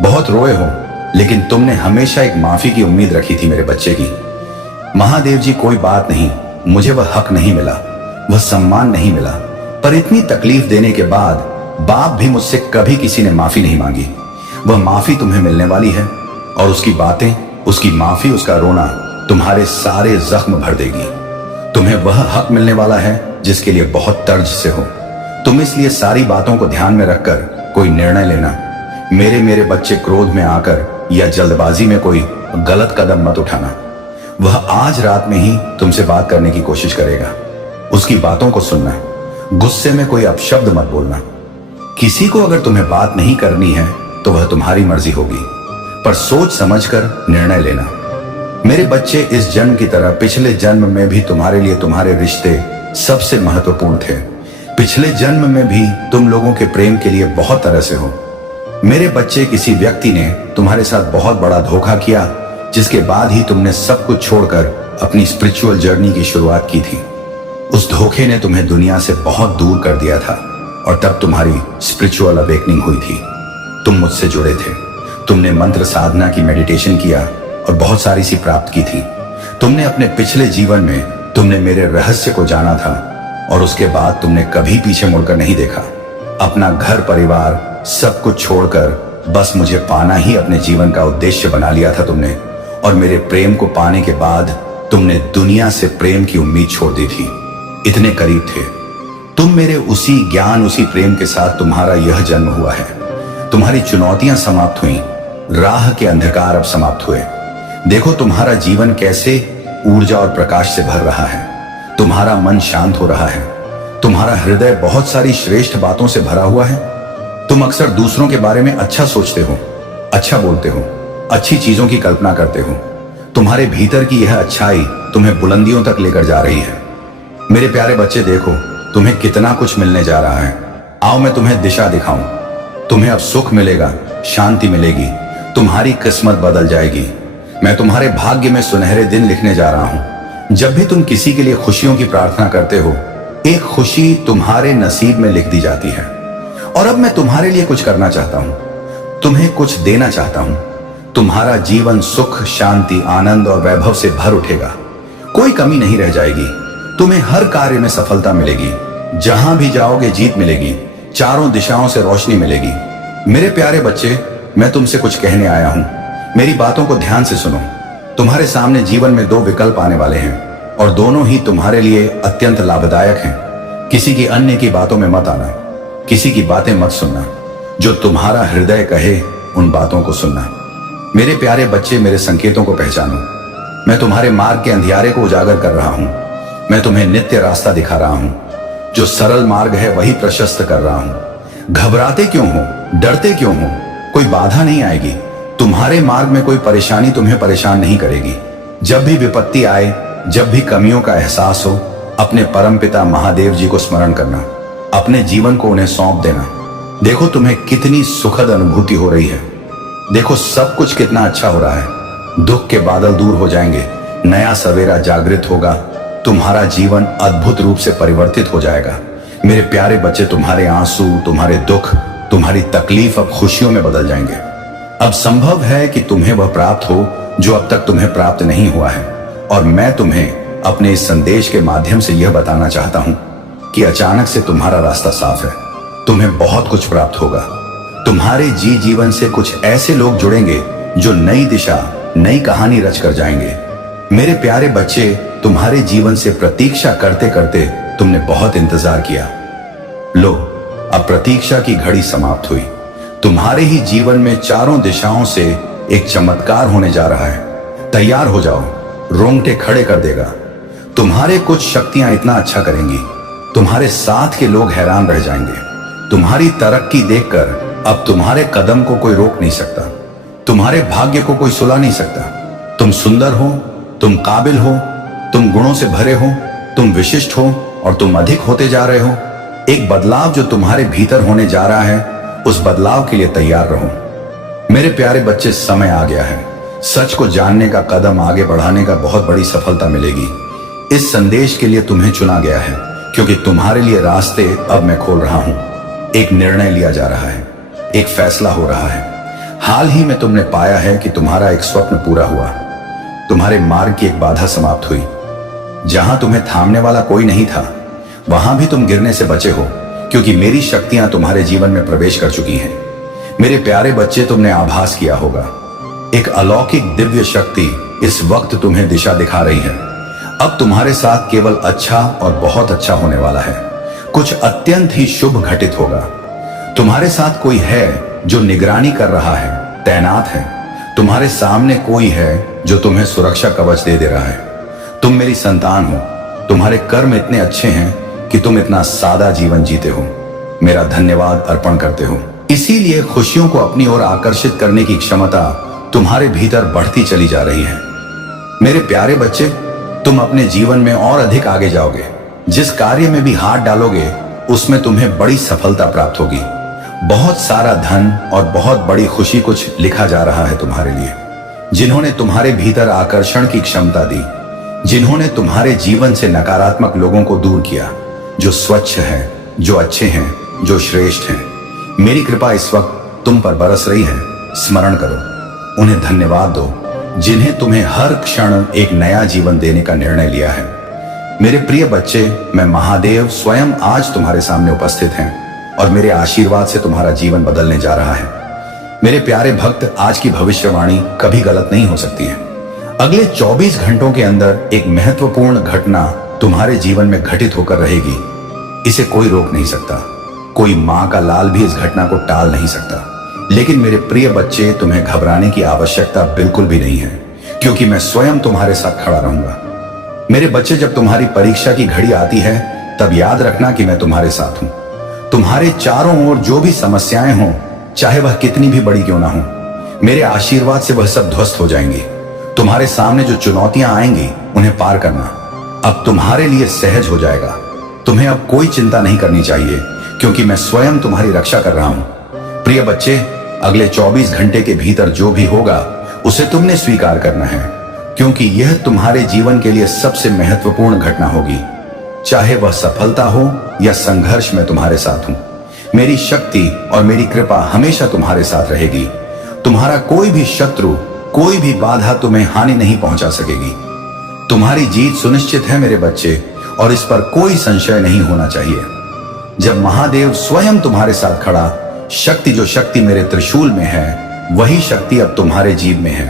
बहुत रोए हो, लेकिन तुमने हमेशा एक माफी की उम्मीद रखी थी मेरे बच्चे की। महादेव जी कोई बात नहीं, मुझे वह हक नहीं मिला, वह सम्मान नहीं मिला, पर इतनी तकलीफ देने के बाद बाप भी मुझसे कभी किसी ने माफी नहीं मांगी। वह माफी तुम्हें मिलने वाली है और उसकी बातें, उसकी माफी, उसका रोना तुम्हारे सारे जख्म भर देगी। तुम्हें वह हक मिलने वाला है जिसके लिए बहुत तर्ज से हो। तुम इसलिए सारी बातों को ध्यान में रखकर कोई निर्णय लेना। मेरे बच्चे क्रोध में आकर या जल्दबाजी में कोई गलत कदम मत उठाना। वह आज रात में ही तुमसे बात करने की कोशिश करेगा। उसकी बातों को सुनना, गुस्से में कोई अपशब्द मत बोलना। किसी को अगर तुम्हें बात नहीं करनी है तो वह तुम्हारी मर्जी होगी, पर सोच समझकर निर्णय लेना। मेरे बच्चे, इस जन्म की तरह पिछले जन्म में भी तुम्हारे लिए तुम्हारे रिश्ते सबसे महत्वपूर्ण थे। पिछले जन्म में भी तुम लोगों के प्रेम के लिए बहुत तरह से हो। मेरे बच्चे, किसी व्यक्ति ने तुम्हारे साथ बहुत बड़ा धोखा किया, जिसके बाद ही तुमने सब कुछ छोड़कर अपनी स्पिरिचुअल जर्नी की शुरुआत की थी। उस धोखे ने तुम्हें दुनिया से बहुत दूर कर दिया था और तब तुम्हारी स्पिरिचुअल अवेकनिंग हुई थी। तुम मुझसे जुड़े थे, तुमने मंत्र साधना की, मेडिटेशन किया और बहुत सारी सी प्राप्त की थी। तुमने अपने पिछले जीवन में तुमने मेरे रहस्य को जाना था और उसके बाद तुमने कभी पीछे मुड़कर नहीं देखा। अपना घर परिवार सब कुछ छोड़कर बस मुझे पाना ही अपने जीवन का उद्देश्य बना लिया था तुमने। और मेरे प्रेम को पाने के बाद तुमने दुनिया से प्रेम की उम्मीद छोड़ दी थी। इतने करीब थे तुम मेरे उसी ज्ञान, उसी प्रेम के साथ तुम्हारा यह जन्म हुआ है। तुम्हारी चुनौतियां समाप्त हुई, राह के अंधकार अब समाप्त हुए। देखो तुम्हारा जीवन कैसे ऊर्जा और प्रकाश से भर रहा है। तुम्हारा मन शांत हो रहा है। तुम्हारा हृदय बहुत सारी श्रेष्ठ बातों से भरा हुआ है। तुम अक्सर दूसरों के बारे में अच्छा सोचते हो, अच्छा बोलते हो, अच्छी चीजों की कल्पना करते हो। तुम्हारे भीतर की यह अच्छाई तुम्हें बुलंदियों तक लेकर जा रही है। मेरे प्यारे बच्चे, देखो तुम्हें कितना कुछ मिलने जा रहा है। आओ मैं तुम्हें दिशा दिखाऊं। तुम्हें अब सुख मिलेगा, शांति मिलेगी, तुम्हारी किस्मत बदल जाएगी। मैं तुम्हारे भाग्य में सुनहरे दिन लिखने जा रहा हूं। जब भी तुम किसी के लिए खुशियों की प्रार्थना करते हो, एक खुशी तुम्हारे नसीब में लिख दी जाती है। और अब मैं तुम्हारे लिए कुछ करना चाहता हूं, तुम्हें कुछ देना चाहता हूं। तुम्हारा जीवन सुख, शांति, आनंद और वैभव से भर उठेगा। कोई कमी नहीं रह जाएगी। तुम्हें हर कार्य में सफलता मिलेगी। जहां भी जाओगे जीत मिलेगी। चारों दिशाओं से रोशनी मिलेगी। मेरे प्यारे बच्चे, मैं तुमसे कुछ कहने आया हूं। मेरी बातों को ध्यान से सुनो। तुम्हारे सामने जीवन में दो विकल्प आने वाले हैं और दोनों ही तुम्हारे लिए अत्यंत लाभदायक हैं। किसी की अन्य की बातों में मत आना, किसी की बातें मत सुनना। जो तुम्हारा हृदय कहे उन बातों को सुनना। मेरे प्यारे बच्चे, मेरे संकेतों को पहचानो। मैं तुम्हारे मार्ग के अंधियारे को उजागर कर रहा हूं। मैं तुम्हें नित्य रास्ता दिखा रहा हूं। जो सरल मार्ग है वही प्रशस्त कर रहा हूं। घबराते क्यों हो, डरते क्यों हो? कोई बाधा नहीं आएगी। तुम्हारे मार्ग में कोई परेशानी तुम्हें परेशान नहीं करेगी। जब भी विपत्ति आए, जब भी कमियों का एहसास हो, अपने परमपिता महादेव जी को स्मरण करना। अपने जीवन को उन्हें सौंप देना। देखो तुम्हें कितनी सुखद अनुभूति हो रही है। देखो सब कुछ कितना अच्छा हो रहा है। दुख के बादल दूर हो जाएंगे। नया सवेरा जागृत होगा। तुम्हारा जीवन अद्भुत रूप से परिवर्तित हो जाएगा। मेरे प्यारे बच्चे, तुम्हारे आंसू, तुम्हारे दुख, तुम्हारी तकलीफ अब खुशियों में बदल जाएंगे। अब संभव है कि तुम्हें वह प्राप्त हो जो अब तक तुम्हें प्राप्त नहीं हुआ है। और मैं तुम्हें अपने इस संदेश के माध्यम से यह बताना चाहता हूं कि अचानक से तुम्हारा रास्ता साफ है। तुम्हें बहुत कुछ प्राप्त होगा। तुम्हारे जीवन से कुछ ऐसे लोग जुड़ेंगे जो नई दिशा, नई कहानी रच कर जाएंगे। मेरे प्यारे बच्चे, तुम्हारे जीवन से प्रतीक्षा करते करते तुमने बहुत इंतजार किया। लो, अब प्रतीक्षा की घड़ी समाप्त हुई। तुम्हारे ही जीवन में चारों दिशाओं से एक चमत्कार होने जा रहा है। तैयार हो जाओ, रोंगटे खड़े कर देगा। तुम्हारे कुछ शक्तियां इतना अच्छा करेंगी, तुम्हारे साथ के लोग हैरान रह जाएंगे। तुम्हारी तरक्की देखकर अब तुम्हारे कदम को कोई रोक नहीं सकता। तुम्हारे भाग्य को कोई सुला नहीं सकता। तुम सुंदर हो, तुम काबिल हो, तुम गुणों से भरे हो, तुम विशिष्ट हो और तुम अधिक होते जा रहे हो। एक बदलाव जो तुम्हारे भीतर होने जा रहा है, उस बदलाव के लिए तैयार रहो। मेरे प्यारे बच्चे, समय आ गया है। सच को जानने का कदम आगे बढ़ाने का बहुत बड़ी सफलता मिलेगी। इस संदेश के लिए तुम्हें चुना गया है क्योंकि तुम्हारे लिए रास्ते अब मैं खोल रहा हूं। एक निर्णय लिया जा रहा है, एक फैसला हो रहा है। हाल ही में तुमने पाया है कि तुम्हारा एक स्वप्न पूरा हुआ। तुम्हारे मार्ग की एक बाधा समाप्त हुई। जहां तुम्हें थामने वाला कोई नहीं था, वहां भी तुम गिरने से बचे हो क्योंकि मेरी शक्तियां तुम्हारे जीवन में प्रवेश कर चुकी हैं। मेरे प्यारे बच्चे, तुमने आभास किया होगा, एक अलौकिक दिव्य शक्ति इस वक्त तुम्हें दिशा दिखा रही है। अब तुम्हारे साथ केवल अच्छा और बहुत अच्छा होने वाला है। कुछ अत्यंत ही शुभ घटित होगा। तुम्हारे साथ कोई है जो निगरानी कर रहा है, तैनात है। तुम्हारे सामने कोई है जो तुम्हें सुरक्षा कवच दे रहा है। तुम मेरी संतान हो। तुम्हारे कर्म इतने अच्छे हैं कि तुम इतना सादा जीवन जीते हो। मेरा धन्यवाद अर्पण करते हो। इसीलिए खुशियों को अपनी ओर आकर्षित करने की क्षमता तुम्हारे भीतर बढ़ती चली जा रही है। मेरे प्यारे बच्चे, तुम अपने जीवन में और अधिक आगे जाओगे। जिस कार्य में भी हाथ डालोगे उसमें तुम्हें बड़ी सफलता प्राप्त होगी। बहुत सारा धन और बहुत बड़ी खुशी कुछ लिखा जा रहा है तुम्हारे लिए। जिन्होंने तुम्हारे भीतर आकर्षण की क्षमता दी, जिन्होंने तुम्हारे जीवन से नकारात्मक लोगों को दूर किया, जो स्वच्छ हैं, जो अच्छे हैं, जो श्रेष्ठ हैं, मेरी कृपा इस वक्त तुम पर बरस रही है। स्मरण करो, उन्हें धन्यवाद दो जिन्हें तुम्हें हर क्षण एक नया जीवन देने का निर्णय लिया है। मेरे प्रिय बच्चे, मैं महादेव स्वयं आज तुम्हारे सामने उपस्थित हैं और मेरे आशीर्वाद से तुम्हारा जीवन बदलने जा रहा है। मेरे प्यारे भक्त, आज की भविष्यवाणी कभी गलत नहीं हो सकती है। अगले 24 घंटों के अंदर एक महत्वपूर्ण घटना तुम्हारे जीवन में घटित होकर रहेगी। इसे कोई रोक नहीं सकता। कोई मां का लाल भी इस घटना को टाल नहीं सकता। लेकिन मेरे प्रिय बच्चे, तुम्हें घबराने की आवश्यकता बिल्कुल भी नहीं है क्योंकि मैं स्वयं तुम्हारे साथ खड़ा रहूंगा। मेरे बच्चे, जब तुम्हारी परीक्षा की घड़ी आती है तब याद रखना कि मैं तुम्हारे साथ हूं। तुम्हारे चारों ओर जो भी समस्याएं हों, चाहे वह कितनी भी बड़ी क्यों ना हो, मेरे आशीर्वाद से वह सब ध्वस्त हो जाएंगी। तुम्हारे सामने जो चुनौतियां आएंगी उन्हें पार करना अब तुम्हारे लिए सहज हो जाएगा। तुम्हें अब कोई चिंता नहीं करनी चाहिए, क्योंकि मैं स्वयं तुम्हारी रक्षा कर रहा हूं। प्रिय बच्चे, अगले 24 घंटे के भीतर जो भी होगा उसे तुमने स्वीकार करना है, क्योंकि यह तुम्हारे जीवन के लिए सबसे महत्वपूर्ण घटना होगी। चाहे वह सफलता हो या संघर्ष, में तुम्हारे साथ हूं। मेरी शक्ति और मेरी कृपा हमेशा तुम्हारे साथ रहेगी। तुम्हारा कोई भी शत्रु, कोई भी बाधा तुम्हें हानि नहीं पहुंचा सकेगी। तुम्हारी जीत सुनिश्चित है मेरे बच्चे, और इस पर कोई संशय नहीं होना चाहिए। जब महादेव स्वयं तुम्हारे साथ खड़ा, जो शक्ति मेरे त्रिशूल में है, वही शक्ति अब तुम्हारे जीव में है।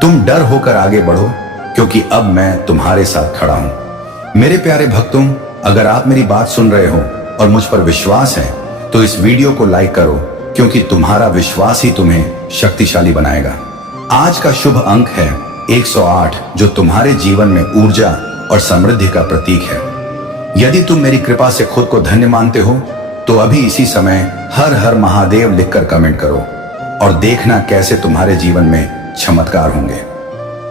तुम डर होकर आगे बढ़ो, क्योंकि अब मैं तुम्हारे साथ खड़ा हूं। मेरे प्यारे भक्तों, अगर आप मेरी बात सुन रहे हो और मुझ पर विश्वास है तो इस वीडियो को लाइक करो, क्योंकि तुम्हारा विश्वास ही तुम्हें शक्तिशाली बनाएगा। आज का शुभ अंक है 108, जो तुम्हारे जीवन में ऊर्जा और समृद्धि का प्रतीक है। यदि तुम मेरी कृपा से खुद को धन्य मानते हो तो अभी इसी समय हर हर महादेव लिखकर कमेंट करो और देखना कैसे तुम्हारे जीवन में चमत्कार होंगे।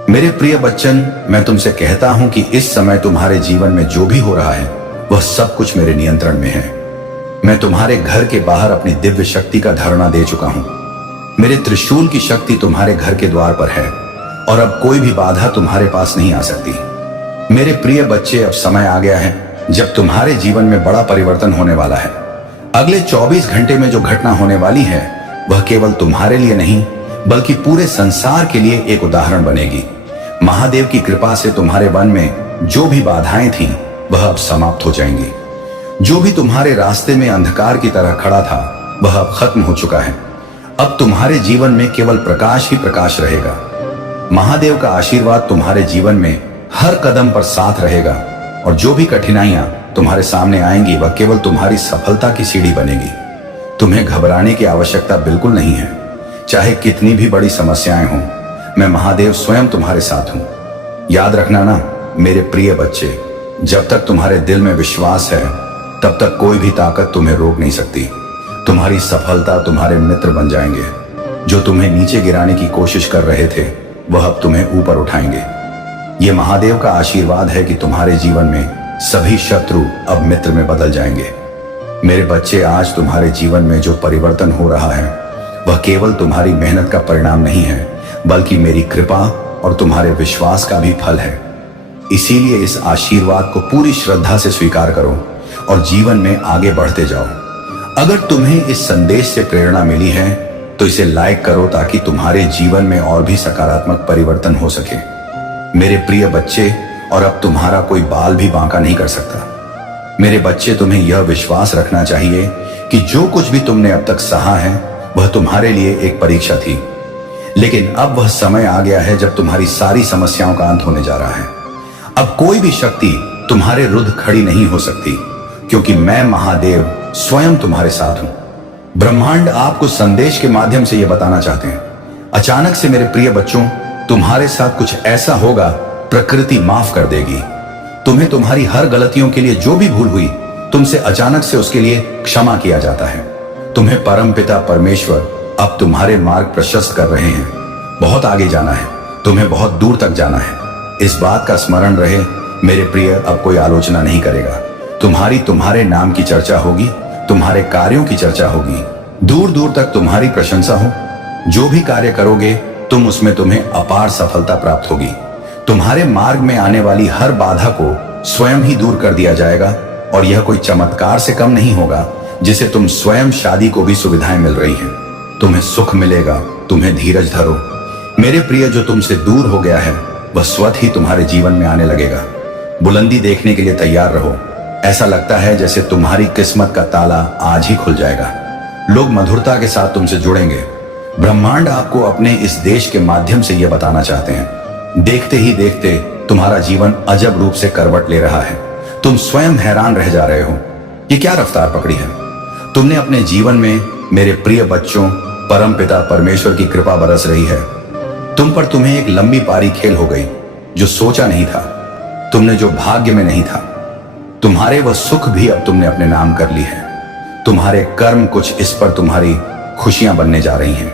मेरे प्रिय बच्चन, मैं तुमसे कहता हूं कि इस समय तुम्हारे जीवन में जो भी हो रहा है वह सब कुछ मेरे नियंत्रण में है। मैं तुम्हारे घर के बाहर अपनी दिव्य शक्ति का धरना दे चुका हूं। मेरे त्रिशूल की शक्ति तुम्हारे घर के द्वार पर है और अब कोई भी बाधा तुम्हारे पास नहीं आ सकती। मेरे प्रिय बच्चे, अब समय आ गया है जब तुम्हारे जीवन में बड़ा परिवर्तन होने वाला है। अगले 24 घंटे में जो घटना होने वाली है वह केवल तुम्हारे लिए नहीं, बल्कि पूरे संसार के लिए एक उदाहरण बनेगी। महादेव की कृपा से तुम्हारे वन में जो भी बाधाएं थीं वह अब समाप्त हो जाएंगी। जो भी तुम्हारे रास्ते में अंधकार की तरह खड़ा था वह अब खत्म हो चुका है। अब तुम्हारे जीवन में केवल प्रकाश ही प्रकाश रहेगा। महादेव का आशीर्वाद तुम्हारे जीवन में हर कदम पर साथ रहेगा, और जो भी कठिनाइयां तुम्हारे सामने आएंगी वह केवल तुम्हारी सफलता की सीढ़ी बनेगी। तुम्हें घबराने की आवश्यकता बिल्कुल नहीं है। चाहे कितनी भी बड़ी समस्याएं हों, मैं महादेव स्वयं तुम्हारे साथ हूं। याद रखना ना मेरे प्रिय बच्चे, जब तक तुम्हारे दिल में विश्वास है तब तक कोई भी ताकत तुम्हें रोक नहीं सकती। तुम्हारी सफलता तुम्हारे मित्र बन जाएंगे। जो तुम्हें नीचे गिराने की कोशिश कर रहे थे वह अब तुम्हें ऊपर उठाएंगे। ये महादेव का आशीर्वाद है कि तुम्हारे जीवन में सभी शत्रु अब मित्र में बदल जाएंगे। मेरे बच्चे, आज तुम्हारे जीवन में जो परिवर्तन हो रहा है वह केवल तुम्हारी मेहनत का परिणाम नहीं है, बल्कि मेरी कृपा और तुम्हारे विश्वास का भी फल है। इसीलिए इस आशीर्वाद को पूरी श्रद्धा से स्वीकार करो और जीवन में आगे बढ़ते जाओ। अगर तुम्हें इस संदेश से प्रेरणा मिली है तो इसे लाइक करो, ताकि तुम्हारे जीवन में और भी सकारात्मक परिवर्तन हो सके। मेरे प्रिय बच्चे, और अब तुम्हारा कोई बाल भी बांका नहीं कर सकता। मेरे बच्चे, तुम्हें यह विश्वास रखना चाहिए कि जो कुछ भी तुमने अब तक सहा है वह तुम्हारे लिए एक परीक्षा थी, लेकिन अब वह समय आ गया है जब तुम्हारी सारी समस्याओं का अंत होने जा रहा है। अब कोई भी शक्ति तुम्हारे विरुद्ध खड़ी नहीं हो सकती, क्योंकि मैं महादेव स्वयं तुम्हारे साथ हूं। ब्रह्मांड आपको संदेश के माध्यम से यह बताना चाहते हैं। अचानक से मेरे प्रिय बच्चों, तुम्हारे साथ कुछ ऐसा होगा, प्रकृति माफ कर देगी। तुम्हें तुम्हारी हर गलतियों के लिए जो भी भूल हुई, तुमसे अचानक से उसके लिए क्षमा किया जाता है। तुम्हें परमपिता परमेश्वर अब तुम्हारे मार्ग प्रशस्त कर रहे हैं। बहुत आगे जाना है, तुम्हें बहुत दूर तक जाना है। इस बात का स्मरण रहे मेरे प्रिय, अब कोई आलोचना नहीं करेगा। तुम्हारे नाम की चर्चा होगी, तुम्हारे कार्यों की चर्चा होगी, दूर दूर तक तुम्हारी प्रशंसा हो। जो भी कार्य करोगे उसमें तुम्हें अपार सफलता प्राप्त होगी। तुम्हारे मार्ग में आने वाली हर बाधा को स्वयं ही दूर कर दिया जाएगा, और यह कोई चमत्कार से कम नहीं होगा जिसे तुम स्वयं शादी को भी सुविधाएं मिल रही हैं। तुम्हें सुख मिलेगा, तुम्हें धीरज धरो। मेरे प्रिय, जो तुमसे दूर हो गया है वह स्वतः ही तुम्हारे जीवन में आने लगेगा। बुलंदी देखने के लिए तैयार रहो। ऐसा लगता है जैसे तुम्हारी किस्मत का ताला आज ही खुल जाएगा। लोग मधुरता के साथ तुमसे जुड़ेंगे। ब्रह्मांड आपको अपने इस देश के माध्यम से यह बताना चाहते हैं। देखते ही देखते तुम्हारा जीवन अजब रूप से करवट ले रहा है। तुम स्वयं हैरान रह जा रहे हो, ये क्या रफ्तार पकड़ी है। तुमने अपने जीवन में मेरे प्रिय बच्चों, परमपिता परमेश्वर की कृपा बरस रही है। तुम पर तुम्हें एक लंबी पारी खेल हो गई। जो सोचा नहीं था, तुमने जो भाग्य में नहीं था, तुम्हारे वह सुख भी अब तुमने अपने नाम कर ली है। तुम्हारे कर्म कुछ इस पर तुम्हारी खुशियां बनने जा रही हैं।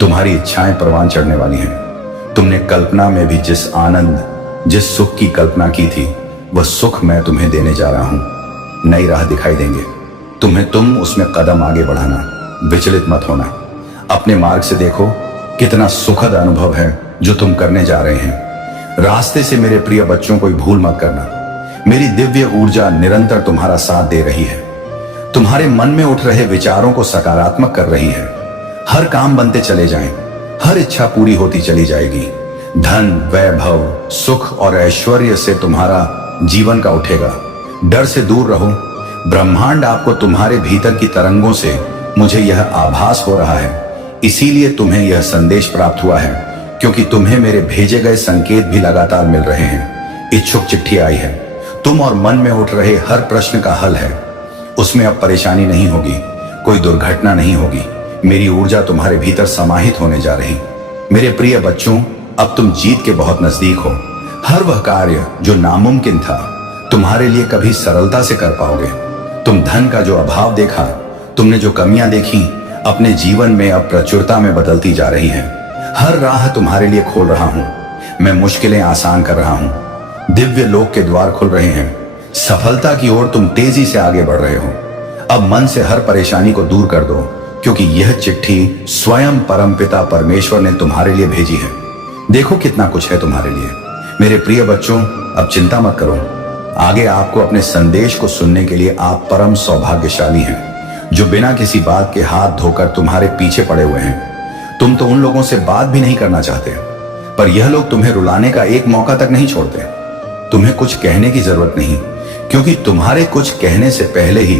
तुम्हारी इच्छाएं परवान चढ़ने वाली हैं। तुमने कल्पना में भी जिस आनंद, जिस सुख की कल्पना की थी, वह सुख मैं तुम्हें देने जा रहा हूं। नई राह दिखाई देंगे तुम्हें, तुम उसमें कदम आगे बढ़ाना, विचलित मत होना। अपने मार्ग से देखो कितना सुखद अनुभव है जो तुम करने जा रहे हैं। रास्ते से मेरे प्रिय बच्चों कोई भूल मत करना। मेरी दिव्य ऊर्जा निरंतर तुम्हारा साथ दे रही है, तुम्हारे मन में उठ रहे विचारों को सकारात्मक कर रही है। हर काम बनते चले जाएं, हर इच्छा पूरी होती चली जाएगी। धन, वैभव, सुख और ऐश्वर्य से तुम्हारा जीवन का उठेगा। डर से दूर रहो। ब्रह्मांड आपको तुम्हारे भीतर की तरंगों से, मुझे यह आभास हो रहा है, इसीलिए तुम्हें यह संदेश प्राप्त हुआ है, क्योंकि तुम्हें मेरे भेजे गए संकेत भी लगातार मिल रहे हैं। इच्छुक चिट्ठी आई है। तुम और मन में उठ रहे हर प्रश्न का हल है। उसमें अब परेशानी नहीं होगी, कोई दुर्घटना नहीं होगी। मेरी ऊर्जा तुम्हारे भीतर समाहित होने जा रही। मेरे प्रिय बच्चों, अब तुम जीत के बहुत नजदीक हो। हर वह कार्य जो नामुमकिन था, तुम्हारे लिए कभी सरलता से कर पाओगे। तुम धन का जो अभाव देखा, तुमने जो कमियां देखी, अपने जीवन में अब प्रचुरता में बदलती जा रही है। हर राह तुम्हारे लिए खोल रहा हूं। मैं मुश्किलें आसान कर रहा हूं। दिव्य लोक के द्वार खुल रहे हैं। सफलता की ओर तुम तेजी से आगे बढ़ रहे हो। अब मन से हर परेशानी को दूर कर दो, क्योंकि यह चिट्ठी स्वयं परमपिता परमेश्वर ने तुम्हारे लिए भेजी है। देखो कितना कुछ है तुम्हारे लिए। मेरे प्रिय बच्चों, अब चिंता मत करो। आगे आपको अपने संदेश को सुनने के लिए आप परम सौभाग्यशाली हैं, जो बिना किसी बात के हाथ धोकर तुम्हारे पीछे पड़े हुए हैं। तुम तो उन लोगों से बात भी नहीं करना चाहते, पर यह लोग तुम्हें रुलाने का एक मौका तक नहीं छोड़ते। तुम्हें कुछ कहने की जरूरत नहीं, क्योंकि तुम्हारे कुछ कहने से पहले ही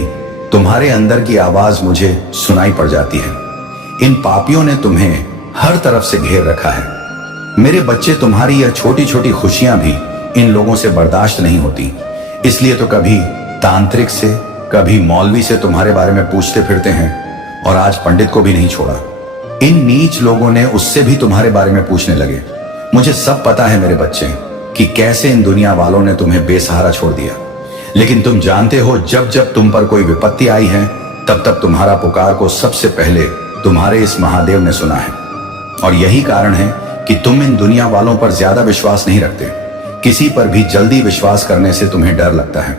तुम्हारे अंदर की आवाज मुझे सुनाई पड़ जाती है। इन पापियों ने तुम्हें हर तरफ से घेर रखा है। मेरे बच्चे, तुम्हारी यह छोटी छोटी खुशियां भी इन लोगों से बर्दाश्त नहीं होती। इसलिए तो कभी तांत्रिक से, कभी मौलवी से तुम्हारे बारे में पूछते फिरते हैं, और आज पंडित को भी नहीं छोड़ा। इन नीच लोगों ने उससे भी तुम्हारे बारे में पूछने लगे। मुझे सब पता है मेरे बच्चे, कि कैसे इन दुनिया वालों ने तुम्हें बेसहारा छोड़ दिया। लेकिन तुम जानते हो, जब जब तुम पर कोई विपत्ति आई है, तब तब तुम्हारा पुकार को सबसे पहले तुम्हारे इस महादेव ने सुना है। और यही कारण है कि तुम इन दुनिया वालों पर ज्यादा विश्वास नहीं रखते। किसी पर भी जल्दी विश्वास करने से तुम्हें डर लगता है।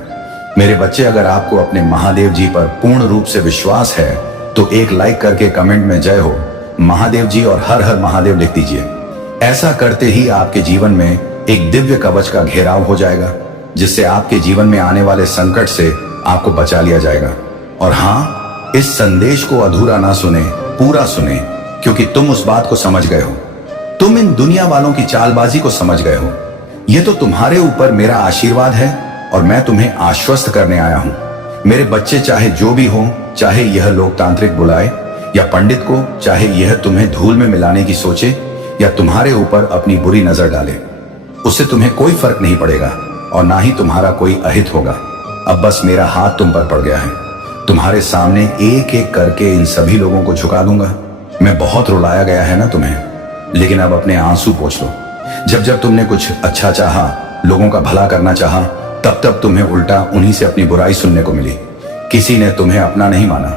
मेरे बच्चे, अगर आपको अपने महादेव जी पर पूर्ण रूप से विश्वास है, तो एक लाइक करके कमेंट में जय हो महादेव जी और हर हर महादेव लिख दीजिए। ऐसा करते ही आपके जीवन में एक दिव्य कवच का घेराव हो जाएगा, जिससे आपके जीवन में आने वाले संकट से आपको बचा लिया जाएगा। और हाँ, इस संदेश को अधूरा ना सुने, पूरा सुने, क्योंकि तुम उस बात को समझ गए हो। तुम इन दुनिया वालों की चालबाजी को समझ गए हो। यह तो तुम्हारे ऊपर मेरा आशीर्वाद है, और मैं तुम्हें आश्वस्त करने आया हूं। मेरे बच्चे, चाहे जो भी हो, चाहे यह लोकतांत्रिक बुलाए या पंडित को, चाहे यह तुम्हें धूल में मिलाने की सोचे या तुम्हारे ऊपर अपनी बुरी नजर डाले, उससे तुम्हें कोई फर्क नहीं पड़ेगा, और ना ही तुम्हारा कोई अहित होगा। अब बस मेरा हाथ तुम पर पड़ गया है। तुम्हारे सामने एक एक करके इन सभी लोगों को झुका दूंगा। मैं बहुत रुलाया गया है ना तुम्हें, लेकिन अब अपने आंसू पोंछ लो। जब जब तुमने कुछ अच्छा चाहा, लोगों का भला करना चाहा, तब तब तुम्हें उल्टा उन्हीं से अपनी बुराई सुनने को मिली। किसी ने तुम्हें अपना नहीं माना,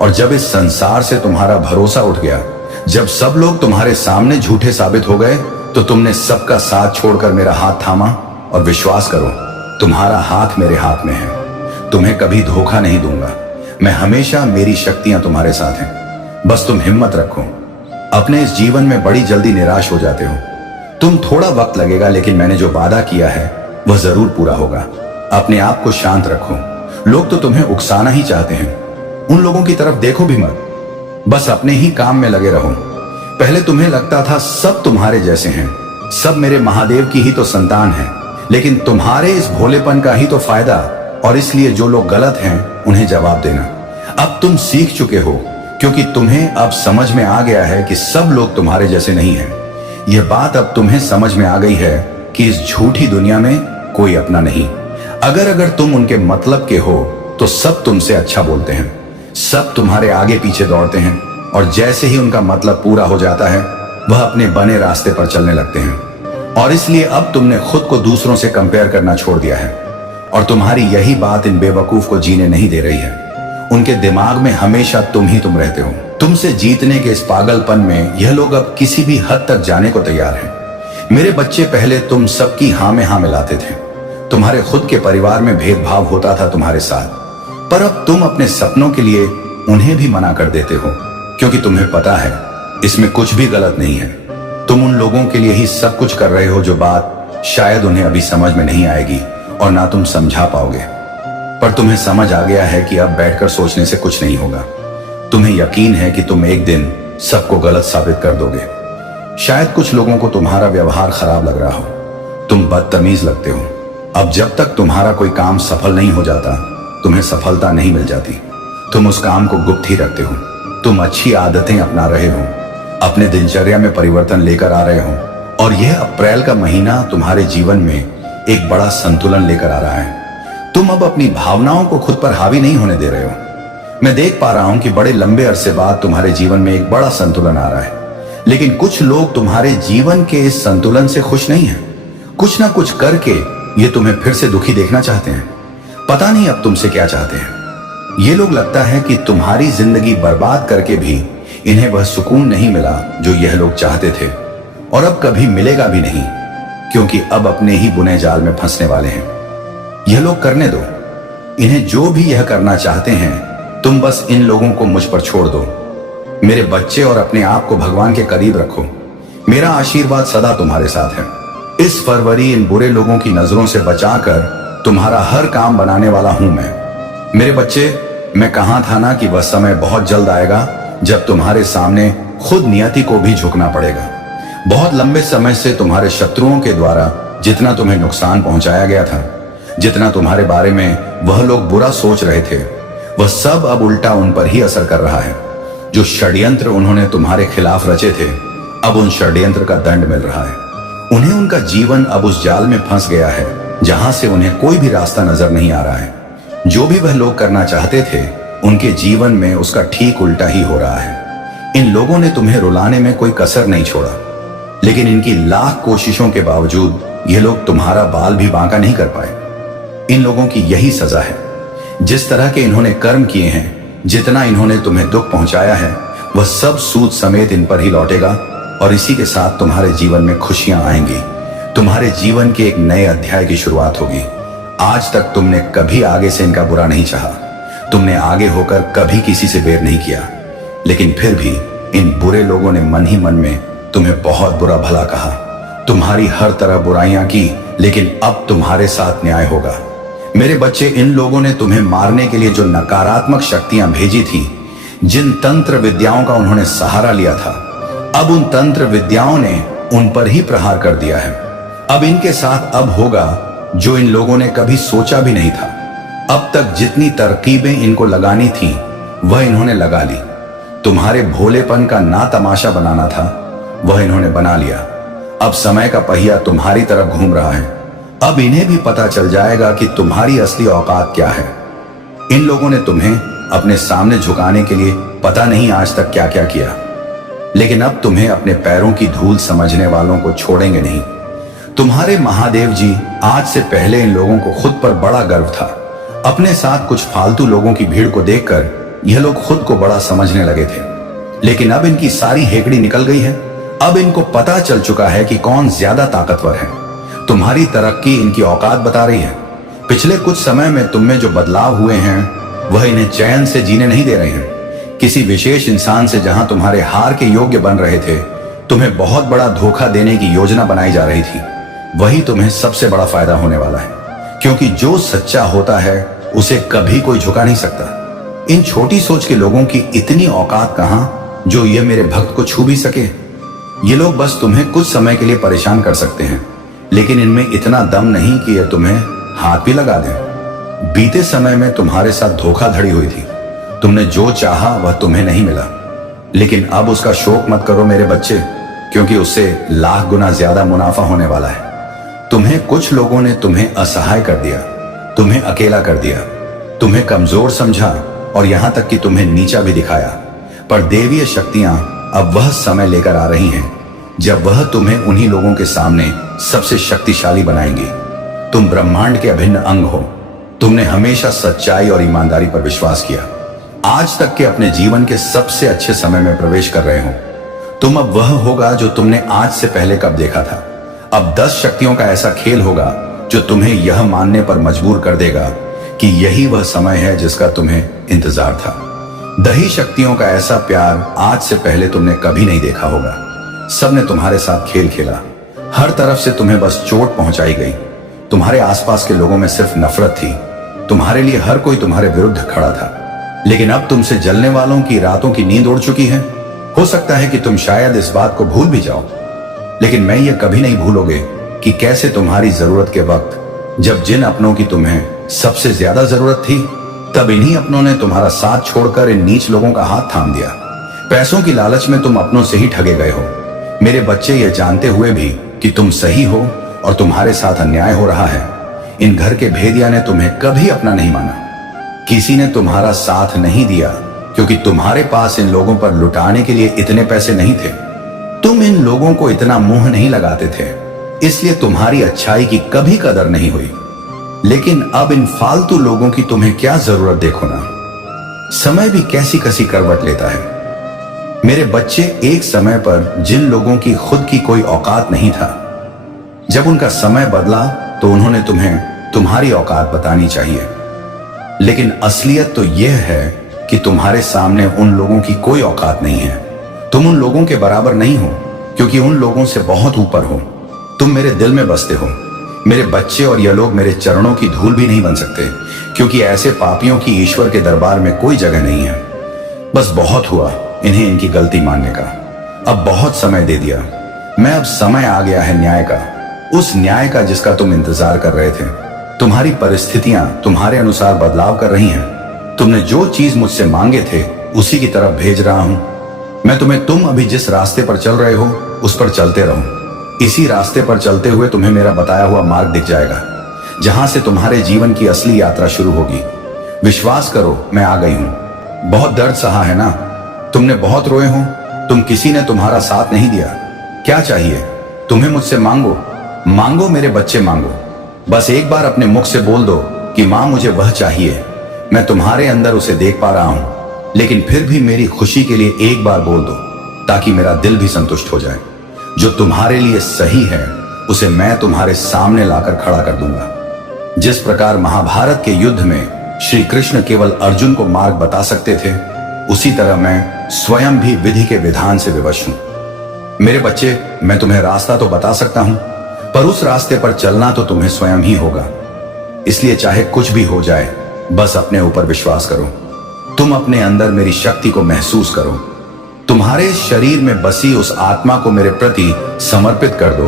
और जब इस संसार से तुम्हारा भरोसा उठ गया, जब सब लोग तुम्हारे सामने झूठे साबित हो गए, तो तुमने सबका साथ छोड़कर मेरा हाथ थामा। और विश्वास करो, तुम्हारा हाथ मेरे हाथ में है। तुम्हें कभी धोखा नहीं दूंगा। मैं हमेशा, मेरी शक्तियां तुम्हारे साथ हैं। बस तुम हिम्मत रखो। अपने इस जीवन में बड़ी जल्दी निराश हो जाते हो। तुम थोड़ा वक्त लगेगा, लेकिन मैंने जो वादा किया है वह जरूर पूरा होगा। अपने आप को शांत रखो। लोग तो तुम्हें उकसाना ही चाहते हैं। उन लोगों की तरफ देखो भी मत। बस अपने ही काम में लगे रहो। पहले तुम्हें लगता था सब तुम्हारे जैसे हैं, सब मेरे महादेव की ही तो संतान है, लेकिन तुम्हारे इस भोलेपन का ही तो फायदा, और इसलिए जो लोग गलत हैं उन्हें जवाब देना। अब तुम सीख चुके हो, क्योंकि तुम्हें अब समझ में आ गया है कि सब लोग तुम्हारे जैसे नहीं हैं। यह बात अब तुम्हें समझ में आ गई है कि इस झूठी दुनिया में कोई अपना नहीं। अगर तुम उनके मतलब के हो, तो सब तुमसे अच्छा बोलते हैं, सब तुम्हारे आगे पीछे दौड़ते हैं, और जैसे ही उनका मतलब पूरा हो जाता है, वह अपने बने रास्ते पर चलने लगते हैं। और इसलिए अब तुमने खुद को दूसरों से कंपेयर करना छोड़ दिया है, और तुम्हारी यही बात इन बेवकूफ को जीने नहीं दे रही है। उनके दिमाग में हमेशा तुम ही तुम रहते हो। तुमसे जीतने के इस पागलपन में यह लोग अब किसी भी हद तक जाने को तैयार हैं। मेरे बच्चे, पहले तुम सबकी हाँ में हाँ मिलाते थे। तुम्हारे खुद के परिवार में भेदभाव होता था तुम्हारे साथ, पर अब तुम अपने सपनों के लिए उन्हें भी मना कर देते हो, क्योंकि तुम्हें पता है इसमें कुछ भी गलत नहीं है। तुम उन लोगों के लिए ही सब कुछ कर रहे हो जो बात शायद उन्हें अभी समझ में नहीं आएगी और ना तुम समझा पाओगे, पर तुम्हें समझ आ गया है कि अब बैठकर सोचने से कुछ नहीं होगा। तुम्हें यकीन है कि तुम एक दिन सबको गलत साबित कर दोगे। शायद कुछ लोगों को तुम्हारा व्यवहार खराब लग रहा हो, तुम बदतमीज लगते हो। अब जब तक तुम्हारा कोई काम सफल नहीं हो जाता, तुम्हें सफलता नहीं मिल जाती। तुम उस काम को गुप्त ही रखते हो। तुम अच्छी आदतें अपना रहे हो, अपने दिनचर्या में परिवर्तन लेकर आ रहे हो, और यह अप्रैल का महीना तुम्हारे जीवन में एक बड़ा संतुलन लेकर आ रहा है। तुम अब अपनी भावनाओं को खुद पर हावी नहीं होने दे रहे हो। मैं देख पा रहा हूं कि बड़े लंबे अरसे बाद तुम्हारे जीवन में एक बड़ा संतुलन आ रहा है, लेकिन कुछ लोग तुम्हारे जीवन के इस संतुलन से खुश नहीं हैं। कुछ ना कुछ करके ये तुम्हें फिर से दुखी देखना चाहते हैं। पता नहीं अब तुमसे क्या चाहते हैं। ये लोग लगता है कि तुम्हारी जिंदगी बर्बाद करके भी इन्हें वह सुकून नहीं मिला जो यह लोग चाहते थे, और अब कभी मिलेगा भी नहीं, क्योंकि अब अपने ही बुने जाल में फंसने वाले हैं। यह लोग करने दो। इन्हें जो भी यह करना चाहते हैं, तुम बस इन लोगों को मुझ पर छोड़ दो। मेरे बच्चे, और अपने आप को भगवान के करीब रखो। मेरा आशीर्वाद सदा तुम्हारे साथ है। इस फरवरी इन बुरे लोगों की नजरों से बचाकर तुम्हारा हर काम बनाने वाला हूं मैं। मेरे बच्चे, मैं कहा था ना कि वह समय बहुत जल्द आएगा जब तुम्हारे सामने खुद नियति को भी झुकना पड़ेगा। बहुत लंबे समय से तुम्हारे शत्रुओं के द्वारा जितना तुम्हें नुकसान पहुंचाया गया था, जितना तुम्हारे बारे में वह लोग बुरा सोच रहे थे, वह सब अब उल्टा उन पर ही असर कर रहा है। जो षड्यंत्र उन्होंने तुम्हारे खिलाफ रचे थे, अब उन षड्यंत्र का दंड मिल रहा है। उन्हें उनका जीवन अब उस जाल में फंस गया है जहां से उन्हें कोई भी रास्ता नजर नहीं आ रहा है। जो भी वह लोग करना चाहते थे, उनके जीवन में उसका ठीक उल्टा ही हो रहा है। इन लोगों ने तुम्हें रुलाने में कोई कसर नहीं छोड़ा, लेकिन इनकी लाख कोशिशों के बावजूद ये लोग तुम्हारा बाल भी बांका नहीं कर पाए। इन लोगों की यही सजा है। जिस तरह के इन्होंने कर्म किए हैं, जितना इन्होंने तुम्हें दुख पहुंचाया है, वह सब सूद समेत इन पर ही लौटेगा, और इसी के साथ तुम्हारे जीवन में खुशियां आएंगी। तुम्हारे जीवन के एक नए अध्याय की शुरुआत होगी। आज तक तुमने कभी आगे से इनका बुरा नहीं चाहा। तुमने आगे होकर कभी किसी से बैर नहीं किया, लेकिन फिर भी इन बुरे लोगों ने मन ही मन में तुम्हें बहुत बुरा भला कहा, तुम्हारी हर तरह बुराइयां की, लेकिन अब तुम्हारे साथ न्याय होगा। मेरे बच्चे, इन लोगों ने तुम्हें मारने के लिए जो नकारात्मक शक्तियां भेजी थी, जिन तंत्र विद्याओं का उन्होंने सहारा लिया था, अब उन तंत्र विद्याओं ने उन पर ही प्रहार कर दिया है। अब इनके साथ अब होगा जो इन लोगों ने कभी सोचा भी नहीं था। अब तक जितनी तरकीबें इनको लगानी थी, वह इन्होंने लगा ली। तुम्हारे भोलेपन का ना तमाशा बनाना था, वह इन्होंने बना लिया। अब समय का पहिया तुम्हारी तरफ घूम रहा है। अब इन्हें भी पता चल जाएगा कि तुम्हारी असली औकात क्या है। इन लोगों ने तुम्हें अपने सामने झुकाने के लिए पता नहीं आज तक क्या क्या किया, लेकिन अब तुम्हें अपने पैरों की धूल समझने वालों को छोड़ेंगे नहीं। तुम्हारे महादेव जी, आज से पहले इन लोगों को खुद पर बड़ा गर्व था। अपने साथ कुछ फालतू लोगों की भीड़ को देखकर यह लोग खुद को बड़ा समझने लगे थे, लेकिन अब इनकी सारी हेकड़ी निकल गई है। अब इनको पता चल चुका है कि कौन ज्यादा ताकतवर है। तुम्हारी तरक्की इनकी औकात बता रही है। पिछले कुछ समय में तुम में जो बदलाव हुए हैं, वह इन्हें चैन से जीने नहीं दे रहे हैं। किसी विशेष इंसान से जहां तुम्हारे हार के योग्य बन रहे थे, तुम्हें बहुत बड़ा धोखा देने की योजना बनाई जा रही थी। वही तुम्हें सबसे बड़ा फायदा होने वाला है, क्योंकि जो सच्चा होता है उसे कभी कोई झुका नहीं सकता। इन छोटी सोच के लोगों की इतनी औकात कहां जो ये मेरे भक्त को छू भी सके। ये लोग बस तुम्हें कुछ समय के लिए परेशान कर सकते हैं, लेकिन इनमें इतना दम नहीं कि ये तुम्हें हाथ भी लगा दें। बीते समय में तुम्हारे साथ धोखाधड़ी हुई थी। तुमने जो चाहा वह तुम्हें नहीं मिला, लेकिन अब उसका शोक मत करो मेरे बच्चे, क्योंकि उससे लाख गुना ज्यादा मुनाफा होने वाला है। तुम्हें कुछ लोगों ने तुम्हें असहाय कर दिया, तुम्हें अकेला कर दिया, तुम्हें कमजोर समझा और यहां तक कि तुम्हें नीचा भी दिखाया। पर देवीय शक्तियां अब वह समय लेकर आ रही हैं जब वह तुम्हें उन्हीं लोगों के सामने सबसे शक्तिशाली बनाएंगी। तुम ब्रह्मांड के अभिन्न अंग हो। तुमने हमेशा सच्चाई और ईमानदारी पर विश्वास किया। आज तक के अपने जीवन के सबसे अच्छे समय में प्रवेश कर रहे हो। तुम अब वह होगा जो तुमने आज से पहले कब देखा था। अब 10 शक्तियों का ऐसा खेल होगा जो तुम्हें यह मानने पर मजबूर कर देगा कि यही वह समय है जिसका तुम्हें इंतजार था। दही शक्तियों का ऐसा प्यार आज से पहले तुमने कभी नहीं देखा होगा। सबने तुम्हारे साथ खेल खेला, हर तरफ से तुम्हें बस चोट पहुंचाई गई। तुम्हारे आसपास के लोगों में सिर्फ नफरत थी। तुम्हारे लिए हर कोई तुम्हारे विरुद्ध खड़ा था। लेकिन अब तुमसे जलने वालों की रातों की नींद उड़ चुकी है। हो सकता है कि तुम शायद इस बात को भूल भी जाओ, लेकिन मैं ये कभी नहीं भूलोगे कि कैसे तुम्हारी जरूरत के वक्त, जब जिन अपनों की तुम्हें सबसे ज्यादा जरूरत थी, तब इन्हीं अपनों ने तुम्हारा साथ छोड़कर इन नीच लोगों का हाथ थाम दिया। पैसों की लालच में तुम अपनों से ही ठगे गए हो। मेरे बच्चे, ये जानते हुए भी कि तुम सही हो और तुम्हारे साथ अन्याय हो रहा है, इन घर के भेदिया ने तुम्हें कभी अपना नहीं माना। किसी ने तुम्हारा साथ नहीं दिया क्योंकि तुम्हारे पास इन लोगों पर लुटाने के लिए इतने पैसे नहीं थे। तुम इन लोगों को इतना मुंह नहीं लगाते थे, इसलिए तुम्हारी अच्छाई की कभी कदर नहीं हुई। लेकिन अब इन फालतू लोगों की तुम्हें क्या जरूरत, देखो ना, समय भी कैसी कसी करवट लेता है। मेरे बच्चे, एक समय पर जिन लोगों की खुद की कोई औकात नहीं था, जब उनका समय बदला तो उन्होंने तुम्हें तुम्हारी औकात बतानी चाहिए। लेकिन असलियत तो यह है कि तुम्हारे सामने उन लोगों की कोई औकात नहीं है। तुम उन लोगों के बराबर नहीं हो क्योंकि उन लोगों से बहुत ऊपर हो। तुम मेरे दिल में बसते हो मेरे बच्चे, और यह लोग मेरे चरणों की धूल भी नहीं बन सकते क्योंकि ऐसे पापियों की ईश्वर के दरबार में कोई जगह नहीं है। बस बहुत हुआ इन्हें इनकी गलती मानने का। अब बहुत समय दे दिया। मैं अब समय आ गया है न्याय का, उस न्याय का जिसका तुम इंतजार कर रहे थे। तुम्हारी परिस्थितियां तुम्हारे अनुसार बदलाव कर रही हैं। तुमने जो चीज मुझसे मांगे थे उसी की तरफ भेज रहा हूं मैं तुम्हें। तुम अभी जिस रास्ते पर चल रहे हो उस पर चलते रहो। इसी रास्ते पर चलते हुए तुम्हें मेरा बताया हुआ मार्ग दिख जाएगा, जहां से तुम्हारे जीवन की असली यात्रा शुरू होगी। विश्वास करो, मैं आ गई हूं। बहुत दर्द सहा है ना, तुमने बहुत रोए हो, तुम किसी ने तुम्हारा साथ नहीं दिया। क्या चाहिए तुम्हें मुझसे? मांगो मांगो मेरे बच्चे, मांगो। बस एक बार अपने मुख से बोल दो कि मां मुझे वह चाहिए। मैं तुम्हारे अंदर उसे देख पा रहा हूं, लेकिन फिर भी मेरी खुशी के लिए एक बार बोल दो ताकि मेरा दिल भी संतुष्ट हो जाए। जो तुम्हारे लिए सही है उसे मैं तुम्हारे सामने लाकर खड़ा कर दूंगा। जिस प्रकार महाभारत के युद्ध में श्री कृष्ण केवल अर्जुन को मार्ग बता सकते थे, उसी तरह मैं स्वयं भी विधि के विधान से विवश हूं। मेरे बच्चे, मैं तुम्हें रास्ता तो बता सकता हूं, पर उस रास्ते पर चलना तो तुम्हें स्वयं ही होगा। इसलिए चाहे कुछ भी हो जाए, बस अपने ऊपर विश्वास करो। तुम अपने अंदर मेरी शक्ति को महसूस करो। तुम्हारे शरीर में बसी उस आत्मा को मेरे प्रति समर्पित कर दो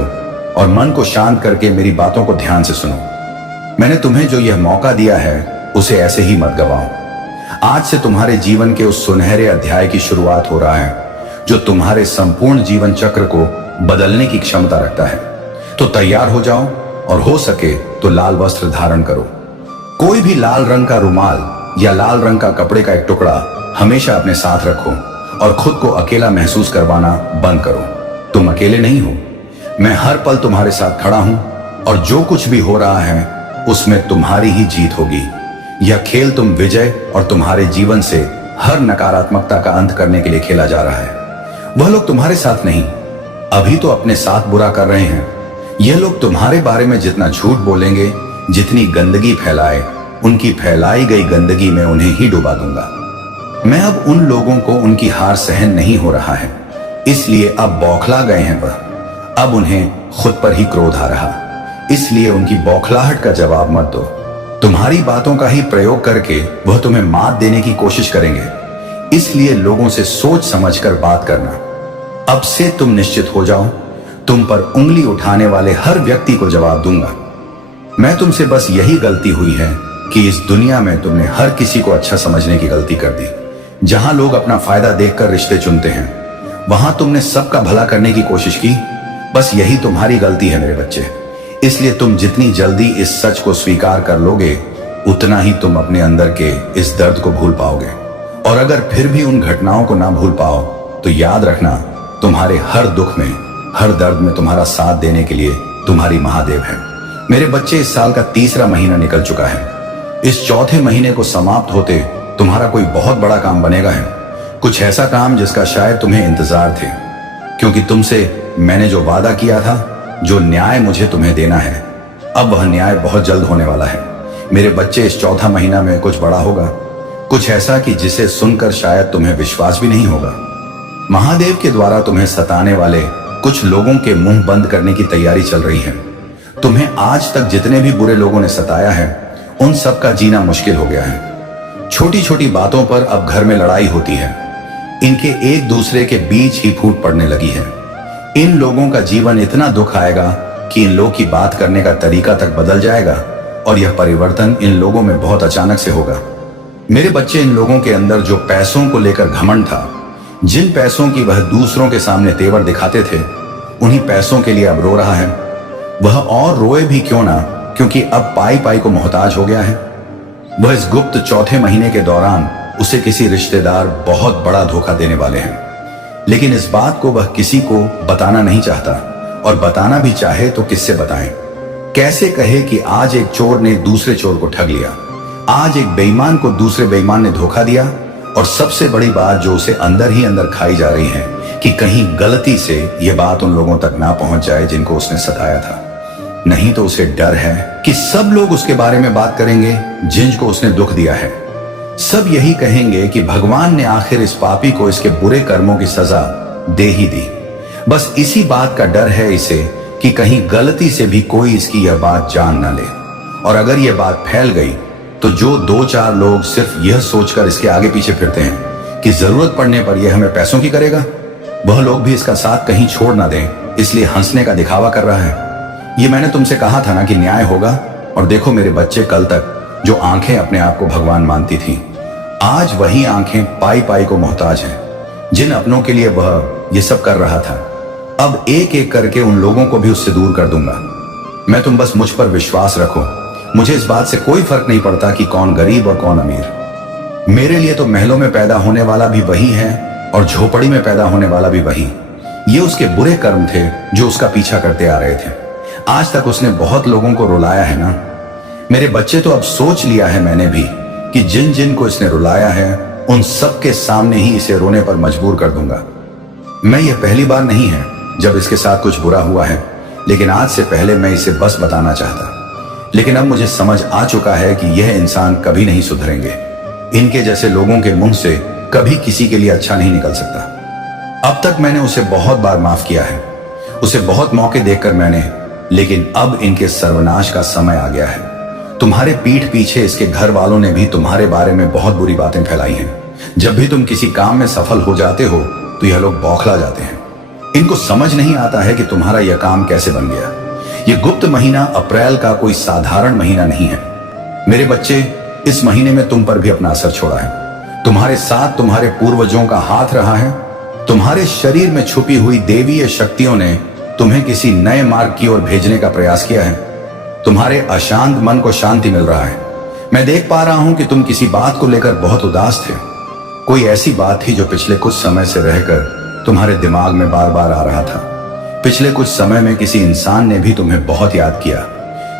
और मन को शांत करके मेरी बातों को ध्यान से सुनो। मैंने तुम्हें जो यह मौका दिया है उसे ऐसे ही मत गवाओ। आज से तुम्हारे जीवन के उस सुनहरे अध्याय की शुरुआत हो रहा है जो तुम्हारे संपूर्ण जीवन चक्र को बदलने की क्षमता रखता है। तो तैयार हो जाओ और हो सके तो लाल वस्त्र धारण करो। कोई भी लाल रंग का रुमाल या लाल रंग का कपड़े का एक टुकड़ा हमेशा अपने साथ रखो और खुद को अकेला महसूस करवाना बंद करो। तुम अकेले नहीं हो, मैं हर पल तुम्हारे साथ खड़ा हूं और जो कुछ भी हो रहा है उसमें तुम्हारी ही जीत होगी। यह खेल तुम विजय और तुम्हारे जीवन से हर नकारात्मकता का अंत करने के लिए खेला जा रहा है। वह लोग तुम्हारे साथ नहीं, अभी तो अपने साथ बुरा कर रहे हैं। यह लोग तुम्हारे बारे में जितना झूठ बोलेंगे, जितनी गंदगी फैलाए, उनकी फैलाई गई गंदगी में उन्हें ही डुबा दूंगा। मैं अब उन लोगों को उनकी हार सहन नहीं हो रहा है, इसलिए अब बौखला गए हैं वह। अब उन्हें खुद पर ही क्रोध आ रहा, इसलिए उनकी बौखलाहट का जवाब मत दो। तुम्हारी बातों का ही प्रयोग करके वह तुम्हें मात देने की कोशिश करेंगे, इसलिए लोगों से सोच समझकर बात करना। अब से तुम निश्चित हो जाओ, तुम पर उंगली उठाने वाले हर व्यक्ति को जवाब दूंगा। मैं तुमसे बस यही गलती हुई है कि इस दुनिया में तुमने हर किसी को अच्छा समझने की गलती कर दी। जहां लोग अपना फायदा देखकर रिश्ते चुनते हैं, वहां तुमने सबका भला करने की कोशिश की। बस यही तुम्हारी गलती है मेरे बच्चे। इसलिए तुम जितनी जल्दी इस सच को स्वीकार कर लोगे, उतना ही तुम अपने अंदर के इस दर्द को भूल पाओगे। और अगर फिर भी उन घटनाओं को ना भूल पाओ तो याद रखना, तुम्हारे हर दुख में, हर दर्द में तुम्हारा साथ देने के लिए तुम्हारी महादेव है। मेरे बच्चे, इस साल का तीसरा महीना निकल चुका है। इस चौथे महीने को समाप्त होते तुम्हारा कोई बहुत बड़ा काम बनेगा है, कुछ ऐसा काम जिसका शायद तुम्हें इंतजार थे, क्योंकि तुमसे मैंने जो वादा किया था जो न्याय मुझे तुम्हें देना है, अब वह न्याय बहुत जल्द होने वाला है। मेरे बच्चे, इस चौथा महीना में कुछ बड़ा होगा, कुछ ऐसा कि जिसे सुनकर शायद तुम्हें विश्वास भी नहीं होगा। महादेव के द्वारा तुम्हें सताने वाले कुछ लोगों के मुंह बंद करने की तैयारी चल रही है। तुम्हें आज तक जितने भी बुरे लोगों ने सताया है, उन सब का जीना मुश्किल हो गया है। छोटी छोटी बातों पर अब घर में लड़ाई होती है। इनके एक दूसरे के बीच ही फूट पड़ने लगी है। इन लोगों का जीवन इतना दुख आएगा कि इन लोगों की बात करने का तरीका तक बदल जाएगा, और यह परिवर्तन इन लोगों में बहुत अचानक से होगा। मेरे बच्चे, इन लोगों के अंदर जो पैसों को लेकर घमंड था, जिन पैसों की वह दूसरों के सामने तेवर दिखाते थे, उन्हीं पैसों के लिए अब रो रहा है। वह और रोए भी क्यों ना, क्योंकि अब पाई पाई को मोहताज हो गया है। वह इस गुप्त चौथे महीने के दौरान उसे किसी रिश्तेदार बहुत बड़ा धोखा देने वाले हैं, लेकिन इस बात को वह किसी को बताना नहीं चाहता, और बताना भी चाहे तो किससे बताएं? कैसे कहे कि आज एक चोर ने दूसरे चोर को ठग लिया, आज एक बेईमान को दूसरे बेईमान ने धोखा दिया, और सबसे बड़ी बात जो उसे अंदर ही अंदर खाई जा रही है कि कहीं गलती से यह बात उन लोगों तक ना पहुंच जाए जिनको उसने सताया था। नहीं तो उसे डर है कि सब लोग उसके बारे में बात करेंगे जिनको उसने दुख दिया है। सब यही कहेंगे कि भगवान ने आखिर इस पापी को इसके बुरे कर्मों की सजा दे ही दी। बस इसी बात का डर है इसे कि कहीं गलती से भी कोई इसकी यह बात जान न ले, और अगर यह बात फैल गई तो जो दो चार लोग सिर्फ यह सोचकर इसके आगे पीछे फिरते हैं कि जरूरत पड़ने पर यह हमें पैसों की करेगा, वह लोग भी इसका साथ कहीं छोड़ ना दें, इसलिए हंसने का दिखावा कर रहा है। ये मैंने तुमसे कहा था ना कि न्याय होगा, और देखो मेरे बच्चे, कल तक जो आंखें अपने आप को भगवान मानती थी, आज वही आंखें पाई पाई को मोहताज हैं। जिन अपनों के लिए वह ये सब कर रहा था, अब एक एक करके उन लोगों को भी उससे दूर कर दूंगा। मैं तुम बस मुझ पर विश्वास रखो। मुझे इस बात से कोई फर्क नहीं पड़ता कि कौन गरीब और कौन अमीर। मेरे लिए तो महलों में पैदा होने वाला भी वही है, और झोपड़ी में पैदा होने वाला भी वही। ये उसके बुरे कर्म थे जो उसका पीछा करते आ रहे थे। आज तक उसने बहुत लोगों को रुलाया है ना मेरे बच्चे। तो अब सोच लिया है मैंने भी कि जिन जिन को इसने रुलाया है, उन सब के सामने ही इसे रोने पर मजबूर कर दूंगा। मैं यह पहली बार नहीं है जब इसके साथ कुछ बुरा हुआ है, लेकिन आज से पहले मैं इसे बस बताना चाहता। लेकिन अब मुझे समझ आ चुका है कि यह इंसान कभी नहीं सुधरेंगे। इनके जैसे लोगों के मुंह से कभी किसी के लिए अच्छा नहीं निकल सकता। अब तक मैंने उसे बहुत बार माफ किया है, उसे बहुत मौके देकर मैंने, लेकिन अब इनके सर्वनाश का समय आ गया है। तुम्हारे पीठ पीछे इसके घर वालों ने भी तुम्हारे बारे में बहुत बुरी बातें फैलाई हैं। जब भी तुम किसी काम में सफल हो जाते हो तो यह लोग बौखला जाते हैं। इनको समझ नहीं आता है कि तुम्हारा यह काम कैसे बन गया। यह गुप्त महीना अप्रैल का कोई साधारण महीना नहीं है। मेरे बच्चे, इस महीने में तुम पर भी अपना असर छोड़ा है। तुम्हारे साथ तुम्हारे पूर्वजों का हाथ रहा है। तुम्हारे शरीर में छुपी हुई देवीय शक्तियों ने तुम्हें किसी नए मार्ग की ओर भेजने का प्रयास किया है। तुम्हारे अशांत मन को शांति मिल रहा है। मैं देख पा रहा हूं कि तुम किसी बात को लेकर बहुत उदास थे। कोई ऐसी बात थी जो पिछले कुछ समय से रहकर तुम्हारे दिमाग में बार बार आ रहा था। पिछले कुछ समय में किसी इंसान ने भी तुम्हें बहुत याद किया,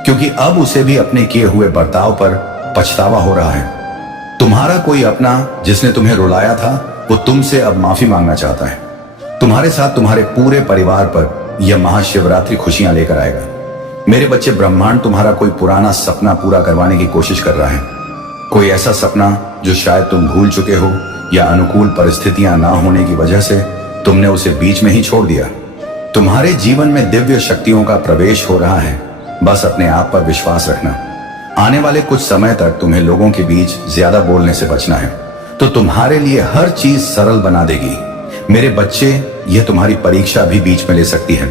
क्योंकि अब उसे भी अपने किए हुए बर्ताव पर पछतावा हो रहा है। तुम्हारा कोई अपना जिसने तुम्हें रुलाया था, वो तुमसे अब माफी मांगना चाहता है। तुम्हारे साथ तुम्हारे पूरे परिवार पर यह महाशिवरात्रि खुशियां लेकर आएगा। मेरे बच्चे, ब्रह्मांड तुम्हारा कोई पुराना सपना पूरा करवाने की कोशिश कर रहा है। कोई ऐसा सपना जो शायद तुम भूल चुके हो, या अनुकूल परिस्थितियां ना होने की वजह से तुमने उसे बीच में ही छोड़ दिया। तुम्हारे जीवन में दिव्य शक्तियों का प्रवेश हो रहा है। बस अपने आप पर विश्वास रखना। आने वाले कुछ समय तक तुम्हें लोगों के बीच ज्यादा बोलने से बचना है, तो तुम्हारे लिए हर चीज सरल बना देगी। मेरे बच्चे, यह तुम्हारी परीक्षा भी बीच में ले सकती है,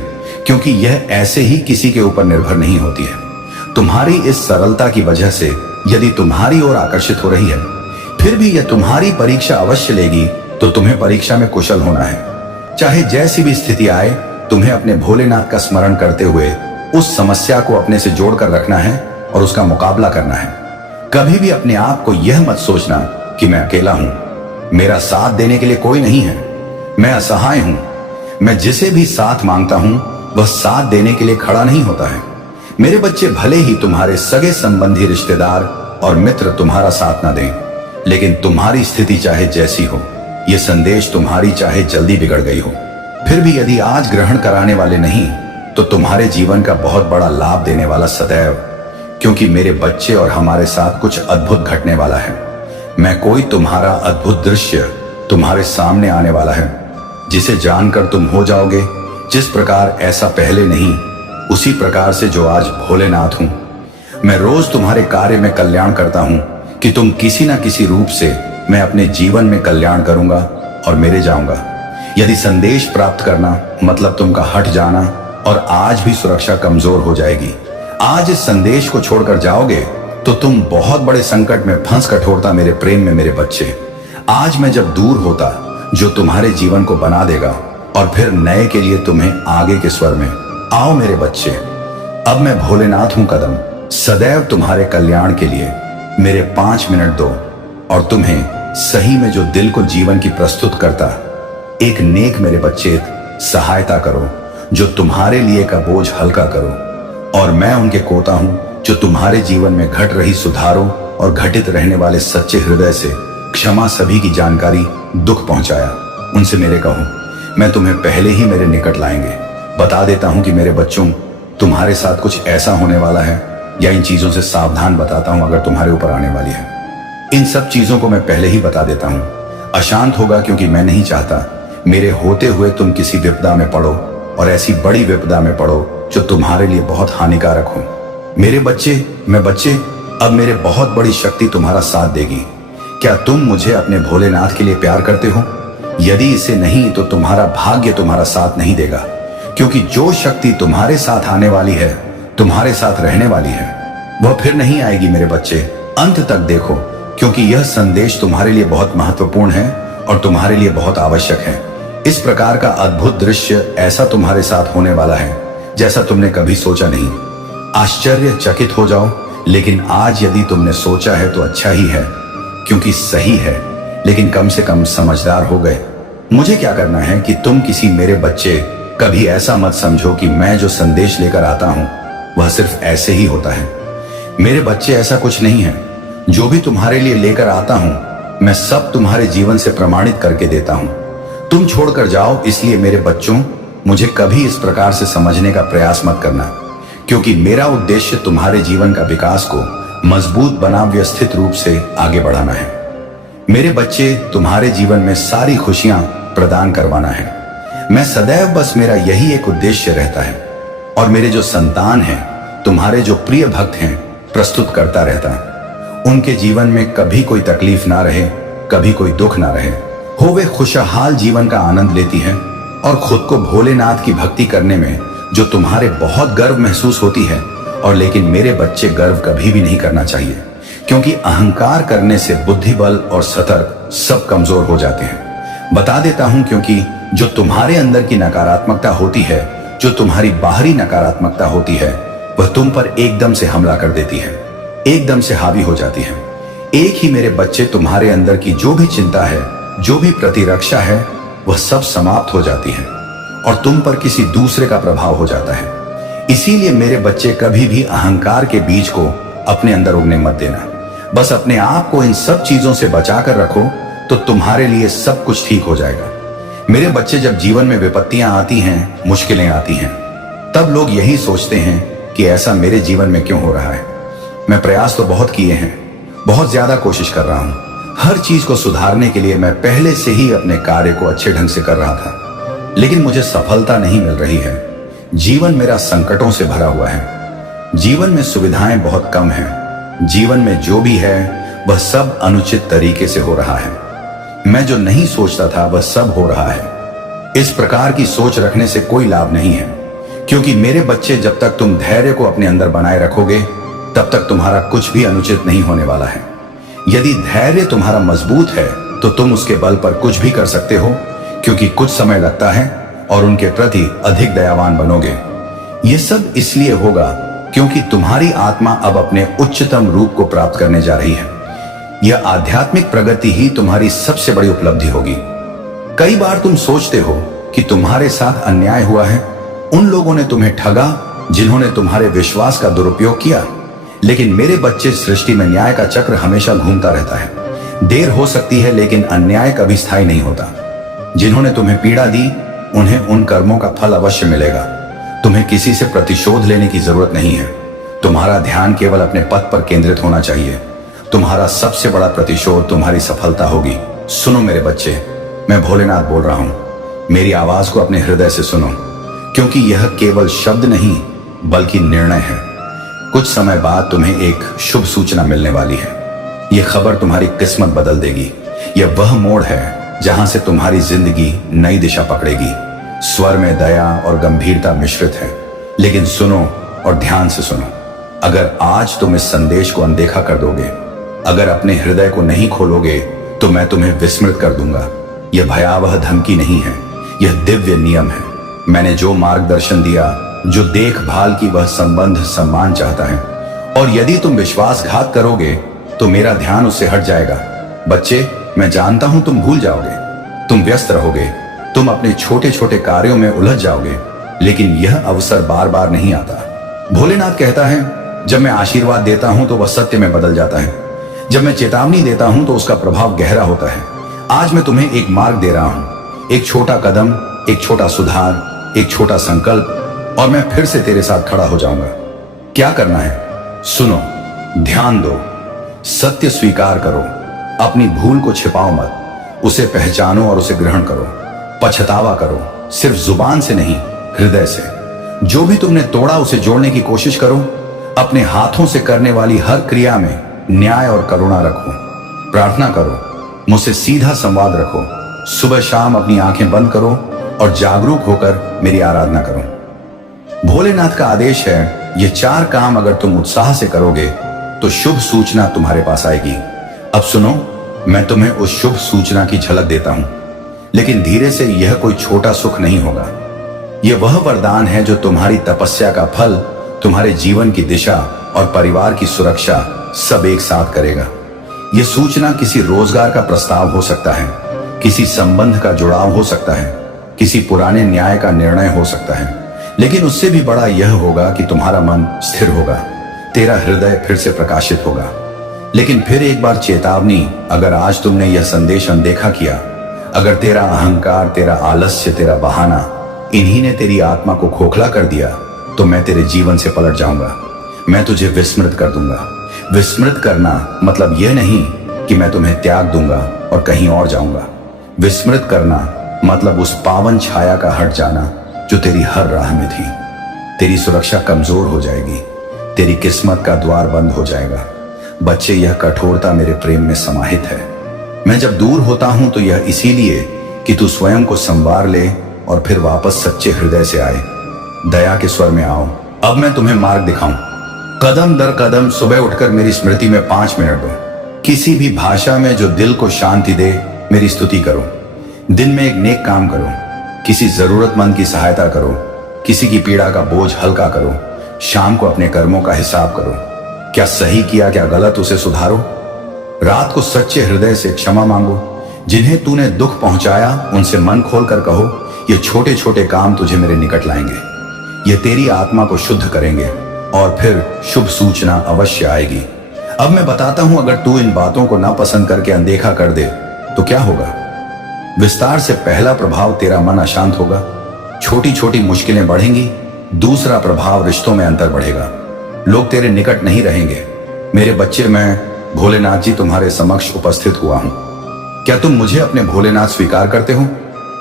क्योंकि यह ऐसे ही किसी के ऊपर निर्भर नहीं होती है। तुम्हारी इस सरलता की वजह से यदि तुम्हारी ओर आकर्षित हो रही है, फिर भी यह तुम्हारी परीक्षा अवश्य लेगी, तो तुम्हें परीक्षा में कुशल होना है। चाहे जैसी भी स्थिति आए, तुम्हें अपने भोलेनाथ का स्मरण करते हुए उस समस्या को अपने से जोड़कर रखना है और उसका मुकाबला करना है। कभी भी अपने आप को यह मत सोचना कि मैं अकेला हूं, मेरा साथ देने के लिए कोई नहीं है, मैं असहाय हूं। मैं जिसे भी साथ मांगता हूं, वह साथ देने के लिए खड़ा नहीं होता है। मेरे बच्चे, भले ही तुम्हारे सगे संबंधी, रिश्तेदार और मित्र तुम्हारा साथ ना दें, लेकिन तुम्हारी स्थिति चाहे जैसी हो, यह संदेश तुम्हारी चाहे जल्दी बिगड़ गई हो, फिर भी यदि आज ग्रहण कराने वाले नहीं, तो तुम्हारे जीवन का बहुत बड़ा लाभ देने वाला सदैव, क्योंकि मेरे बच्चे और हमारे साथ कुछ अद्भुत घटने वाला है। मैं कोई तुम्हारा अद्भुत दृश्य तुम्हारे सामने आने वाला है, जिसे जानकर तुम हो जाओगे जिस प्रकार ऐसा पहले नहीं, उसी प्रकार से जो आज भोलेनाथ हूं। मैं रोज तुम्हारे कार्य में कल्याण करता हूं कि तुम किसी न किसी रूप से मैं अपने जीवन में कल्याण करूंगा और मेरे जाऊंगा। यदि संदेश प्राप्त करना मतलब तुमका हट जाना और आज भी सुरक्षा कमजोर हो जाएगी। आज इस संदेश को छोड़कर जाओगे तो तुम बहुत बड़े संकट में फंस कठोरता मेरे प्रेम में मेरे बच्चे। आज मैं जब दूर होता जो तुम्हारे जीवन को बना देगा और फिर नए के लिए तुम्हें आगे के स्वर में आओ मेरे बच्चे। अब मैं भोलेनाथ हूं कदम, सदैव तुम्हारे कल्याण के लिए मेरे 5 मिनट दो और तुम्हें सही में जो दिल को जीवन की प्रस्तुत करता एक नेक मेरे बच्चे सहायता करो, जो तुम्हारे लिए का बोझ हल्का करो। और मैं उनके कोता हूं जो तुम्हारे जीवन में घट रही सुधारों और घटित रहने वाले सच्चे हृदय से क्षमा सभी की जानकारी दुख पहुंचाया। उनसे मेरे कहूं मैं तुम्हें पहले ही मेरे निकट लाएंगे। बता देता हूं कि मेरे बच्चों तुम्हारे साथ कुछ ऐसा होने वाला है, या इन चीजों से सावधान बताता हूं अगर तुम्हारे ऊपर आने वाली है। इन सब चीजों को मैं पहले ही बता देता हूं। अशांत होगा क्योंकि मैं नहीं चाहता मेरे होते हुए तुम किसी विपदा में पड़ो, और ऐसी बड़ी विपदा में पड़ो जो तुम्हारे लिए बहुत हानिकारक हो। मेरे बच्चे, मैं बच्चे, अब मेरे बहुत बड़ी शक्ति तुम्हारा साथ देगी। क्या तुम मुझे अपने भोलेनाथ के लिए प्यार करते हो? यदि इसे नहीं तो तुम्हारा भाग्य तुम्हारा साथ नहीं देगा, क्योंकि जो शक्ति तुम्हारे साथ आने वाली है, तुम्हारे साथ रहने वाली है, वह फिर नहीं आएगी मेरे बच्चे। अंत तक देखो, क्योंकि यह संदेश तुम्हारे लिए बहुत महत्वपूर्ण है और तुम्हारे लिए बहुत आवश्यक है। इस प्रकार का अद्भुत दृश्य ऐसा तुम्हारे साथ होने वाला है जैसा तुमने कभी सोचा नहीं। आश्चर्यचकित हो जाओ, लेकिन आज यदि तुमने सोचा है तो अच्छा ही है, क्योंकि सही है, लेकिन कम से कम समझदार हो गए। मुझे क्या करना है कि तुम किसी मेरे बच्चे कभी ऐसा मत समझो कि मैं जो संदेश लेकर आता हूं वह सिर्फ ऐसे ही होता है। मेरे बच्चे, ऐसा कुछ नहीं है। जो भी तुम्हारे लिए लेकर आता हूं मैं सब तुम्हारे जीवन से प्रमाणित करके देता हूं। तुम छोड़कर जाओ, इसलिए मेरे बच्चों मुझे कभी इस प्रकार से समझने का प्रयास मत करना, क्योंकि मेरा उद्देश्य तुम्हारे जीवन का विकास को मजबूत बना व्यवस्थित रूप से आगे बढ़ाना है। मेरे बच्चे, तुम्हारे जीवन में सारी खुशियां प्रदान करवाना है। मैं सदैव बस मेरा यही एक उद्देश्य रहता है, और मेरे जो संतान हैं, तुम्हारे जो प्रिय भक्त हैं, प्रस्तुत करता रहता है। उनके जीवन में कभी कोई तकलीफ ना रहे, कभी कोई दुख ना रहे, हो वे खुशहाल जीवन का आनंद लेती हैं, और खुद को भोलेनाथ की भक्ति करने में जो तुम्हारे बहुत गर्व महसूस होती है। और लेकिन मेरे बच्चे, गर्व कभी भी नहीं करना चाहिए, क्योंकि अहंकार करने से बुद्धि बल और सतर्क सब कमजोर हो जाते हैं। बता देता हूं, क्योंकि जो तुम्हारे अंदर की नकारात्मकता होती है, जो तुम्हारी बाहरी नकारात्मकता होती है, वह तुम पर एकदम से हमला कर देती है, एकदम से हावी हो जाती है। एक ही मेरे बच्चे, तुम्हारे अंदर की जो भी चिंता है, जो भी प्रतिरक्षा है, वह सब समाप्त हो जाती है और तुम पर किसी दूसरे का प्रभाव हो जाता है। इसीलिए मेरे बच्चे, कभी भी अहंकार के बीज को अपने अंदर उगने मत देना। बस अपने आप को इन सब चीजों से बचा कर रखो, तो तुम्हारे लिए सब कुछ ठीक हो जाएगा। मेरे बच्चे, जब जीवन में विपत्तियां आती हैं, मुश्किलें आती हैं, तब लोग यही सोचते हैं कि ऐसा मेरे जीवन में क्यों हो रहा है। मैं प्रयास तो बहुत किए हैं, बहुत ज्यादा कोशिश कर रहा हूं। हर चीज को सुधारने के लिए मैं पहले से ही अपने कार्य को अच्छे ढंग से कर रहा था, लेकिन मुझे सफलता नहीं मिल रही है। जीवन मेरा संकटों से भरा हुआ है। जीवन में सुविधाएं बहुत कम हैं। जीवन में जो भी है वह सब अनुचित तरीके से हो रहा है। मैं जो नहीं सोचता था वह सब हो रहा है। इस प्रकार की सोच रखने से कोई लाभ नहीं है, क्योंकि मेरे बच्चे, जब तक तुम धैर्य को अपने अंदर बनाए रखोगे, तब तक तुम्हारा कुछ भी अनुचित नहीं होने वाला है। यदि धैर्य तुम्हारा मजबूत है तो तुम उसके बल पर कुछ भी कर सकते हो, क्योंकि कुछ समय लगता है और उनके प्रति अधिक दयावान बनोगे। यह सब इसलिए होगा क्योंकि तुम्हारी आत्मा अब अपने उच्चतम रूप को प्राप्त करने जा रही है। यह आध्यात्मिक प्रगति ही तुम्हारी सबसे बड़ी उपलब्धि होगी। कई बार तुम सोचते हो कि तुम्हारे साथ अन्याय हुआ है, उन लोगों ने तुम्हें ठगा जिन्होंने तुम्हारे विश्वास का दुरुपयोग किया। लेकिन मेरे बच्चे, सृष्टि में न्याय का चक्र हमेशा घूमता रहता है। देर हो सकती है, लेकिन अन्याय कभी स्थायी नहीं होता। जिन्होंने तुम्हें पीड़ा दी, उन्हें उन कर्मों का फल अवश्य मिलेगा। तुम्हें किसी से प्रतिशोध लेने की जरूरत नहीं है। तुम्हारा ध्यान केवल अपने पथ पर केंद्रित होना चाहिए। तुम्हारा सबसे बड़ा प्रतिशोध तुम्हारी सफलता होगी। सुनो मेरे बच्चे, मैं भोलेनाथ बोल रहा हूं। मेरी आवाज को अपने हृदय से सुनो, क्योंकि यह केवल शब्द नहीं बल्कि निर्णय है। कुछ समय बाद तुम्हें एक शुभ सूचना मिलने वाली है। यह खबर तुम्हारी किस्मत बदल देगी। यह वह मोड़ है जहां से तुम्हारी जिंदगी नई दिशा पकड़ेगी। स्वर में दया और गंभीरता मिश्रित है, लेकिन सुनो और ध्यान से सुनो। अगर आज तुम इस संदेश को अनदेखा कर दोगे, अगर अपने हृदय को नहीं खोलोगे, तो मैं तुम्हें विस्मृत कर दूंगा। यह भयावह धमकी नहीं है, यह दिव्य नियम है। मैंने जो मार्गदर्शन दिया, जो देखभाल की, वह संबंध सम्मान चाहता है, और यदि तुम विश्वासघात करोगे तो मेरा ध्यान उससे हट जाएगा। बच्चे, मैं जानता हूं तुम भूल जाओगे, तुम व्यस्त रहोगे, तुम अपने छोटे छोटे कार्यों में उलझ जाओगे, लेकिन यह अवसर बार बार नहीं आता। भोलेनाथ कहता है, जब मैं आशीर्वाद देता हूं तो वह सत्य में बदल जाता है। जब मैं चेतावनी देता हूं तो उसका प्रभाव गहरा होता है। आज मैं तुम्हें एक मार्ग दे रहा हूं, एक छोटा कदम, एक छोटा सुधार, एक छोटा संकल्प, और मैं फिर से तेरे साथ खड़ा हो जाऊंगा। क्या करना है? सुनो, ध्यान दो, सत्य स्वीकार करो, अपनी भूल को छिपाओ मत, उसे पहचानो और उसे ग्रहण करो। पछतावा करो, सिर्फ जुबान से नहीं, हृदय से। जो भी तुमने तोड़ा उसे जोड़ने की कोशिश करो। अपने हाथों से करने वाली हर क्रिया में न्याय और करुणा रखो। प्रार्थना करो, मुझसे सीधा संवाद रखो। सुबह शाम अपनी आंखें बंद करो और जागरूक होकर मेरी आराधना करो। भोलेनाथ का आदेश है, ये 4 काम अगर तुम उत्साह से करोगे तो शुभ सूचना तुम्हारे पास आएगी। अब सुनो, मैं तुम्हें उस शुभ सूचना की झलक देता हूं, लेकिन धीरे से। यह कोई छोटा सुख नहीं होगा, यह वह वरदान है जो तुम्हारी तपस्या का फल, तुम्हारे जीवन की दिशा और परिवार की सुरक्षा सब एक साथ करेगा। यह सूचना किसी रोजगार का प्रस्ताव हो सकता है, किसी संबंध का जुड़ाव हो सकता है, किसी पुराने न्याय का निर्णय हो सकता है, लेकिन उससे भी बड़ा यह होगा कि तुम्हारा मन स्थिर होगा, तेरा हृदय फिर से प्रकाशित होगा। लेकिन फिर एक बार चेतावनी, अगर आज तुमने यह संदेश अनदेखा किया, अगर तेरा अहंकार, तेरा आलस्य, तेरा बहाना, इन्हीं ने तेरी आत्मा को खोखला कर दिया, तो मैं तेरे जीवन से पलट जाऊंगा। मैं तुझे विस्मृत कर दूंगा। विस्मृत करना मतलब यह नहीं कि मैं तुम्हें त्याग दूंगा और कहीं और जाऊंगा। विस्मृत करना मतलब उस पावन छाया का हट जाना जो तेरी हर राह में थी। तेरी सुरक्षा कमजोर हो जाएगी, तेरी किस्मत का द्वार बंद हो जाएगा। बच्चे, यह कठोरता मेरे प्रेम में समाहित है। मैं जब दूर होता हूं तो यह इसीलिए कि तू स्वयं को संवार ले और फिर वापस सच्चे हृदय से आए। दया के स्वर में आओ। अब मैं तुम्हें मार्ग दिखाऊं। कदम दर कदम सुबह उठकर मेरी स्मृति में 5 मिनट दो। किसी भी भाषा में जो दिल को शांति दे, मेरी स्तुति करो। दिन में एक नेक काम करो, किसी जरूरतमंद की सहायता करो, किसी की पीड़ा का बोझ हल्का करो। शाम को अपने कर्मों का हिसाब करो, क्या सही किया, क्या गलत, उसे सुधारो। रात को सच्चे हृदय से क्षमा मांगो। जिन्हें तूने दुख पहुंचाया उनसे मन खोलकर कहो, ये छोटे छोटे काम तुझे मेरे निकट लाएंगे, ये तेरी आत्मा को शुद्ध करेंगे, और फिर शुभ सूचना अवश्य आएगी। अब मैं बताता हूं, अगर तू इन बातों को ना पसंद करके अनदेखा कर दे तो क्या होगा। विस्तार से पहला प्रभाव, तेरा मन अशांत होगा, छोटी छोटी मुश्किलें बढ़ेंगी। दूसरा प्रभाव, रिश्तों में अंतर बढ़ेगा, लोग तेरे निकट नहीं रहेंगे। मेरे बच्चे, मैं भोलेनाथ जी तुम्हारे समक्ष उपस्थित हुआ हूं। क्या तुम मुझे अपने भोलेनाथ स्वीकार करते हो?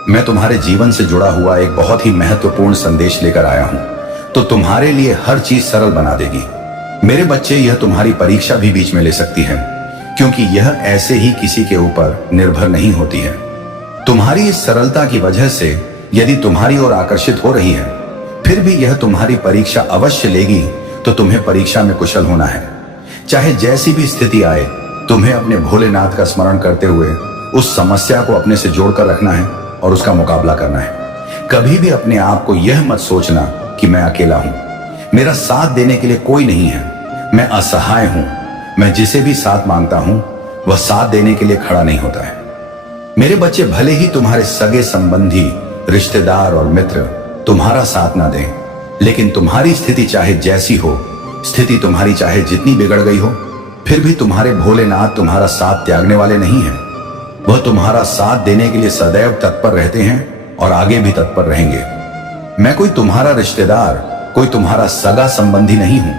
मैं तुम्हारे जीवन से जुड़ा हुआ एक बहुत ही महत्वपूर्ण संदेश लेकर आया हूं, तो तुम्हारे लिए हर चीज सरल बना देगी। मेरे बच्चे, यह तुम्हारी परीक्षा भी बीच में ले सकती है, क्योंकि यह ऐसे ही किसी के ऊपर निर्भर नहीं होती है। तुम्हारी इस सरलता की वजह से यदि तुम्हारी ओर आकर्षित हो रही है, फिर भी यह तुम्हारी परीक्षा अवश्य लेगी, तो तुम्हें परीक्षा में कुशल होना है। चाहे जैसी भी स्थिति आए, तुम्हें अपने भोलेनाथ का स्मरण करते हुए उस समस्या को अपने से जोड़कर रखना है और उसका मुकाबला करना है। कभी भी अपने आप को यह मत सोचना कि मैं अकेला हूं, मेरा साथ देने के लिए कोई नहीं है, मैं असहाय हूं। मैं जिसे भी साथ मांगता हूं वह साथ देने के लिए खड़ा नहीं होता है। मेरे बच्चे, भले ही तुम्हारे सगे संबंधी, रिश्तेदार और मित्र तुम्हारा साथ ना दें, लेकिन तुम्हारी स्थिति चाहे जैसी हो, स्थिति तुम्हारी चाहे जितनी बिगड़ गई हो, फिर भी तुम्हारे भोलेनाथ तुम्हारा साथ त्यागने वाले नहीं हैं। वह तुम्हारा साथ देने के लिए सदैव तत्पर रहते हैं और आगे भी तत्पर रहेंगे। मैं कोई तुम्हारा रिश्तेदार, कोई तुम्हारा सगा संबंधी नहीं हूं,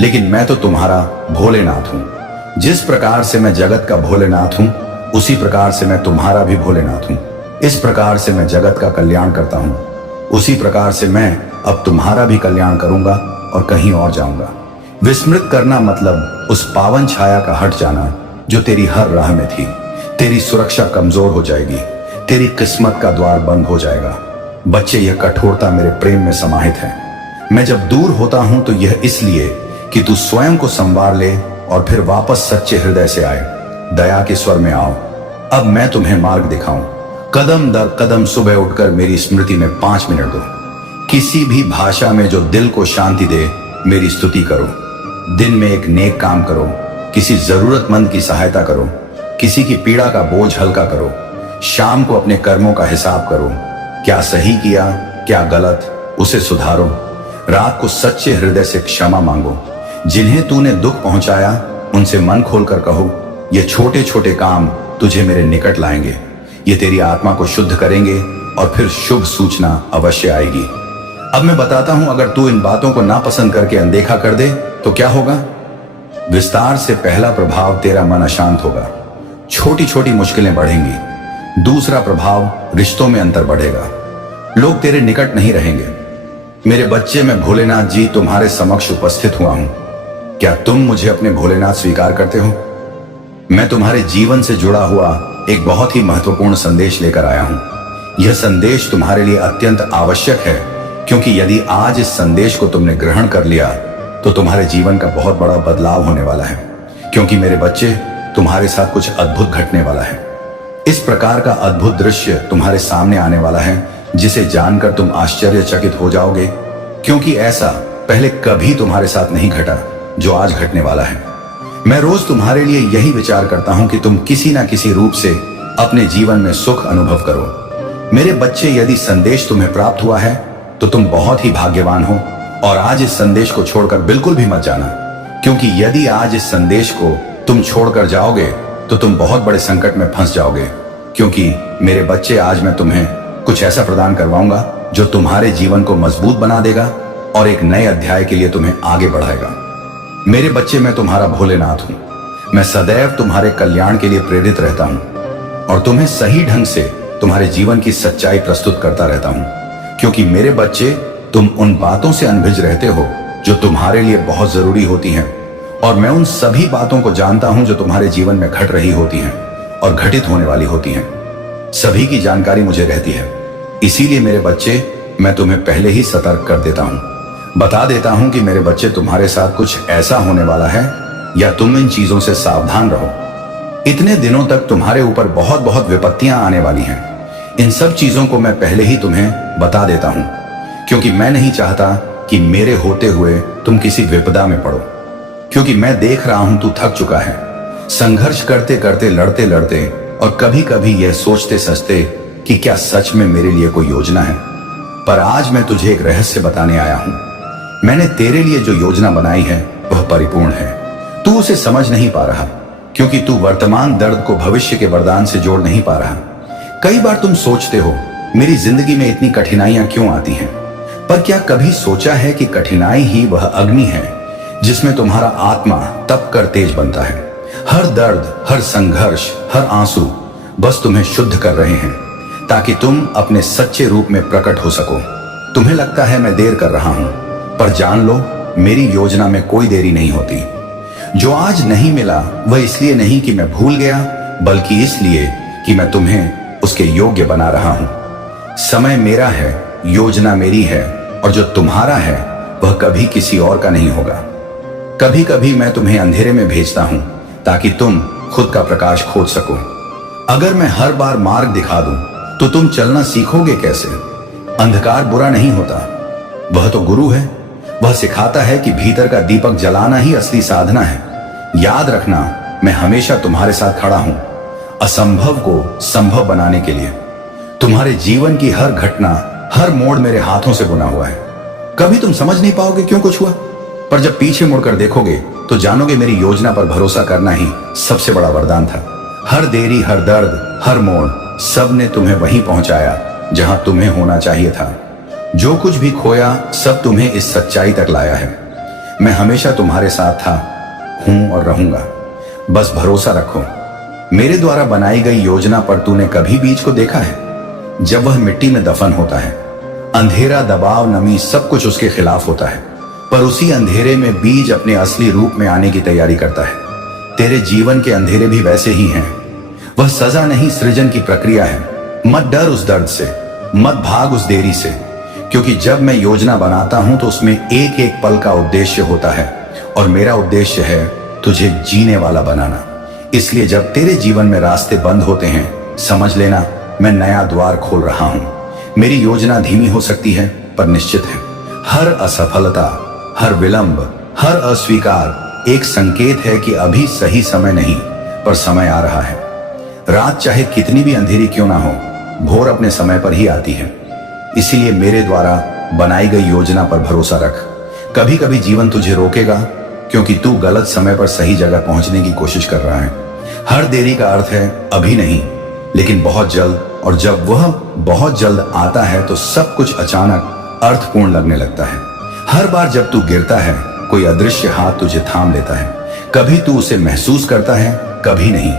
लेकिन मैं तो तुम्हारा भोलेनाथ हूं। जिस प्रकार से मैं जगत का भोलेनाथ हूं, उसी प्रकार से मैं तुम्हारा भी भोलेनाथ हूं। इस प्रकार से मैं जगत का कल्याण करता हूं, उसी प्रकार से मैं अब तुम्हारा भी कल्याण करूंगा और कहीं और जाऊंगा। विस्मृत करना मतलब उस पावन छाया का हट जाना जो तेरी हर राह में थी। तेरी सुरक्षा कमजोर हो जाएगी, तेरी किस्मत का द्वार बंद हो जाएगा। बच्चे, यह कठोरता मेरे प्रेम में समाहित है। मैं जब दूर होता हूं तो यह इसलिए कि तू स्वयं को संवार ले और फिर वापस सच्चे हृदय से आए। दया के स्वर में आओ। अब मैं तुम्हें मार्ग दिखाऊं। कदम दर कदम सुबह उठकर मेरी स्मृति में 5 मिनट दो। किसी भी भाषा में जो दिल को शांति दे, मेरी स्तुति करो। दिन में एक नेक काम करो, किसी जरूरतमंद की सहायता करो, किसी की पीड़ा का बोझ हल्का करो। शाम को अपने कर्मों का हिसाब करो, क्या सही किया, क्या गलत, उसे सुधारो। रात को सच्चे हृदय से क्षमा मांगो। जिन्हें तूने दुख पहुंचाया, उनसे मन खोलकर कहो, ये छोटे छोटे काम तुझे मेरे निकट लाएंगे, ये तेरी आत्मा को शुद्ध करेंगे और फिर शुभ सूचना अवश्य आएगी। अब मैं बताता हूं, अगर तू इन बातों को नापसंद करके अनदेखा कर दे तो क्या होगा। विस्तार से पहला प्रभाव, तेरा मन अशांत होगा, छोटी छोटी मुश्किलें बढ़ेंगी। दूसरा प्रभाव, रिश्तों में अंतर बढ़ेगा, लोग तेरे निकट नहीं रहेंगे। मेरे बच्चे, मैं भोलेनाथ जी तुम्हारे समक्ष उपस्थित हुआ हूं। क्या तुम मुझे अपने भोलेनाथ स्वीकार करते हो? मैं तुम्हारे जीवन से जुड़ा हुआ एक बहुत ही महत्वपूर्ण संदेश लेकर आया हूं। यह संदेश तुम्हारे लिए अत्यंत आवश्यक है, क्योंकि यदि आज इस संदेश को तुमने ग्रहण कर लिया तो तुम्हारे जीवन का बहुत बड़ा बदलाव होने वाला है। क्योंकि मेरे बच्चे, तुम्हारे साथ कुछ अद्भुत घटने वाला है। इस प्रकार का अद्भुत दृश्य तुम्हारे सामने आने वाला है जिसे जानकर तुम आश्चर्यचकित हो जाओगे, क्योंकि ऐसा पहले कभी तुम्हारे साथ नहीं घटा जो आज घटने वाला है। मैं रोज तुम्हारे लिए यही विचार करता हूं कि तुम किसी ना किसी रूप से अपने जीवन में सुख अनुभव करो। मेरे बच्चे, यदि संदेश तुम्हें प्राप्त हुआ है तो तुम बहुत ही भाग्यवान हो, और आज इस संदेश को छोड़कर बिल्कुल भी मत जाना, क्योंकि यदि आज इस संदेश को तुम छोड़कर जाओगे तो तुम बहुत बड़े संकट में फंस जाओगे। क्योंकि मेरे बच्चे, आज मैं तुम्हें कुछ ऐसा प्रदान करवाऊंगा जो तुम्हारे जीवन को मजबूत बना देगा और एक नए अध्याय के लिए तुम्हें आगे बढ़ाएगा। मेरे बच्चे, मैं तुम्हारा भोलेनाथ हूं। मैं सदैव तुम्हारे कल्याण के लिए प्रेरित रहता हूं और तुम्हें सही ढंग से तुम्हारे जीवन की सच्चाई प्रस्तुत करता रहता हूं, क्योंकि मेरे बच्चे, तुम उन बातों से अनभिज रहते हो जो तुम्हारे लिए बहुत जरूरी होती हैं, और मैं उन सभी बातों को जानता हूं जो तुम्हारे जीवन में घट रही होती हैं और घटित होने वाली होती हैं। सभी की जानकारी मुझे रहती है, इसीलिए मेरे बच्चे, मैं तुम्हें पहले ही सतर्क कर देता हूं, बता देता हूं कि मेरे बच्चे, तुम्हारे साथ कुछ ऐसा होने वाला है, या तुम इन चीजों से सावधान रहो। इतने दिनों तक तुम्हारे ऊपर बहुत बहुत विपत्तियां आने वाली हैं। इन सब चीजों को मैं पहले ही तुम्हें बता देता हूं, क्योंकि मैं नहीं चाहता कि मेरे होते हुए तुम किसी विपदा में पड़ो। क्योंकि मैं देख रहा हूं तू थक चुका है, संघर्ष करते करते, लड़ते लड़ते, और कभी कभी यह सोचते सचते कि क्या सच में मेरे लिए कोई योजना है। पर आज मैं तुझे एक रहस्य बताने आया हूं। मैंने तेरे लिए जो योजना बनाई है वह परिपूर्ण है। तू उसे समझ नहीं पा रहा, क्योंकि तू वर्तमान दर्द को भविष्य के वरदान से जोड़ नहीं पा रहा। कई बार तुम सोचते हो, मेरी जिंदगी में इतनी कठिनाइयां क्यों आती हैं? पर क्या कभी सोचा है कि कठिनाई ही वह अग्नि है जिसमें तुम्हारा आत्मा तप कर तेज बनता है। हर दर्द, हर संघर्ष, हर आंसू बस तुम्हें शुद्ध कर रहे हैं, ताकि तुम अपने सच्चे रूप में प्रकट हो सको। तुम्हें लगता है मैं देर कर रहा हूं, पर जान लो, मेरी योजना में कोई देरी नहीं होती। जो आज नहीं मिला वह इसलिए नहीं कि मैं भूल गया, बल्कि इसलिए कि मैं तुम्हें उसके योग्य बना रहा हूं। समय मेरा है, योजना मेरी है, और जो तुम्हारा है वह कभी किसी और का नहीं होगा। कभी कभी मैं तुम्हें अंधेरे में भेजता हूं ताकि तुम खुद का प्रकाश खोज सको। अगर मैं हर बार मार्ग दिखा दूं तो तुम चलना सीखोगे कैसे? अंधकार बुरा नहीं होता, वह तो गुरु है। वह सिखाता है कि भीतर का दीपक जलाना ही असली साधना है। याद रखना, मैं हमेशा तुम्हारे साथ खड़ा हूं, असंभव को संभव बनाने के लिए। तुम्हारे जीवन की हर घटना, हर मोड़ मेरे हाथों से बुना हुआ है। कभी तुम समझ नहीं पाओगे क्यों कुछ हुआ, पर जब पीछे मुड़कर देखोगे तो जानोगे मेरी योजना पर भरोसा करना ही सबसे बड़ा वरदान था। हर देरी, हर दर्द, हर मोड़, सब ने तुम्हें वहीं पहुंचाया जहां तुम्हें होना चाहिए था। जो कुछ भी खोया सब तुम्हें इस सच्चाई तक लाया है। मैं हमेशा तुम्हारे साथ था, हूं और रहूंगा। बस भरोसा रखो। मेरे द्वारा बनाई गई योजना पर तूने कभी बीज को देखा है? जब वह मिट्टी में दफन होता है, अंधेरा, दबाव, नमी सब कुछ उसके खिलाफ होता है, पर उसी अंधेरे में बीज अपने असली रूप में आने की तैयारी करता है। तेरे जीवन के अंधेरे भी वैसे ही हैं। वह सजा नहीं, सृजन की प्रक्रिया है। मत डर उस दर्द से, मत भाग उस देरी से, क्योंकि जब मैं योजना बनाता हूं तो उसमें एक एक पल का उद्देश्य होता है, और मेरा उद्देश्य है तुझे जीने वाला बनाना। इसलिए जब तेरे जीवन में रास्ते बंद होते हैं, समझ लेना मैं नया द्वार खोल रहा हूं। मेरी योजना धीमी हो सकती है पर निश्चित है। हर असफलता, हर विलंब, हर अस्वीकार एक संकेत है कि अभी सही समय नहीं, पर समय आ रहा है। रात चाहे कितनी भी अंधेरी क्यों ना हो, भोर अपने समय पर ही आती है। इसीलिए मेरे द्वारा बनाई गई योजना पर भरोसा रख। कभी कभी जीवन तुझे रोकेगा, क्योंकि तू गलत समय पर सही जगह पहुंचने की कोशिश कर रहा है। हर देरी का अर्थ है अभी नहीं, लेकिन बहुत जल्द, और जब वह बहुत जल्द आता है तो सब कुछ अचानक अर्थपूर्ण लगने लगता है। हर बार जब तू गिरता है, कोई अदृश्य हाथ तुझे थाम लेता है। कभी तू उसे महसूस करता है, कभी नहीं,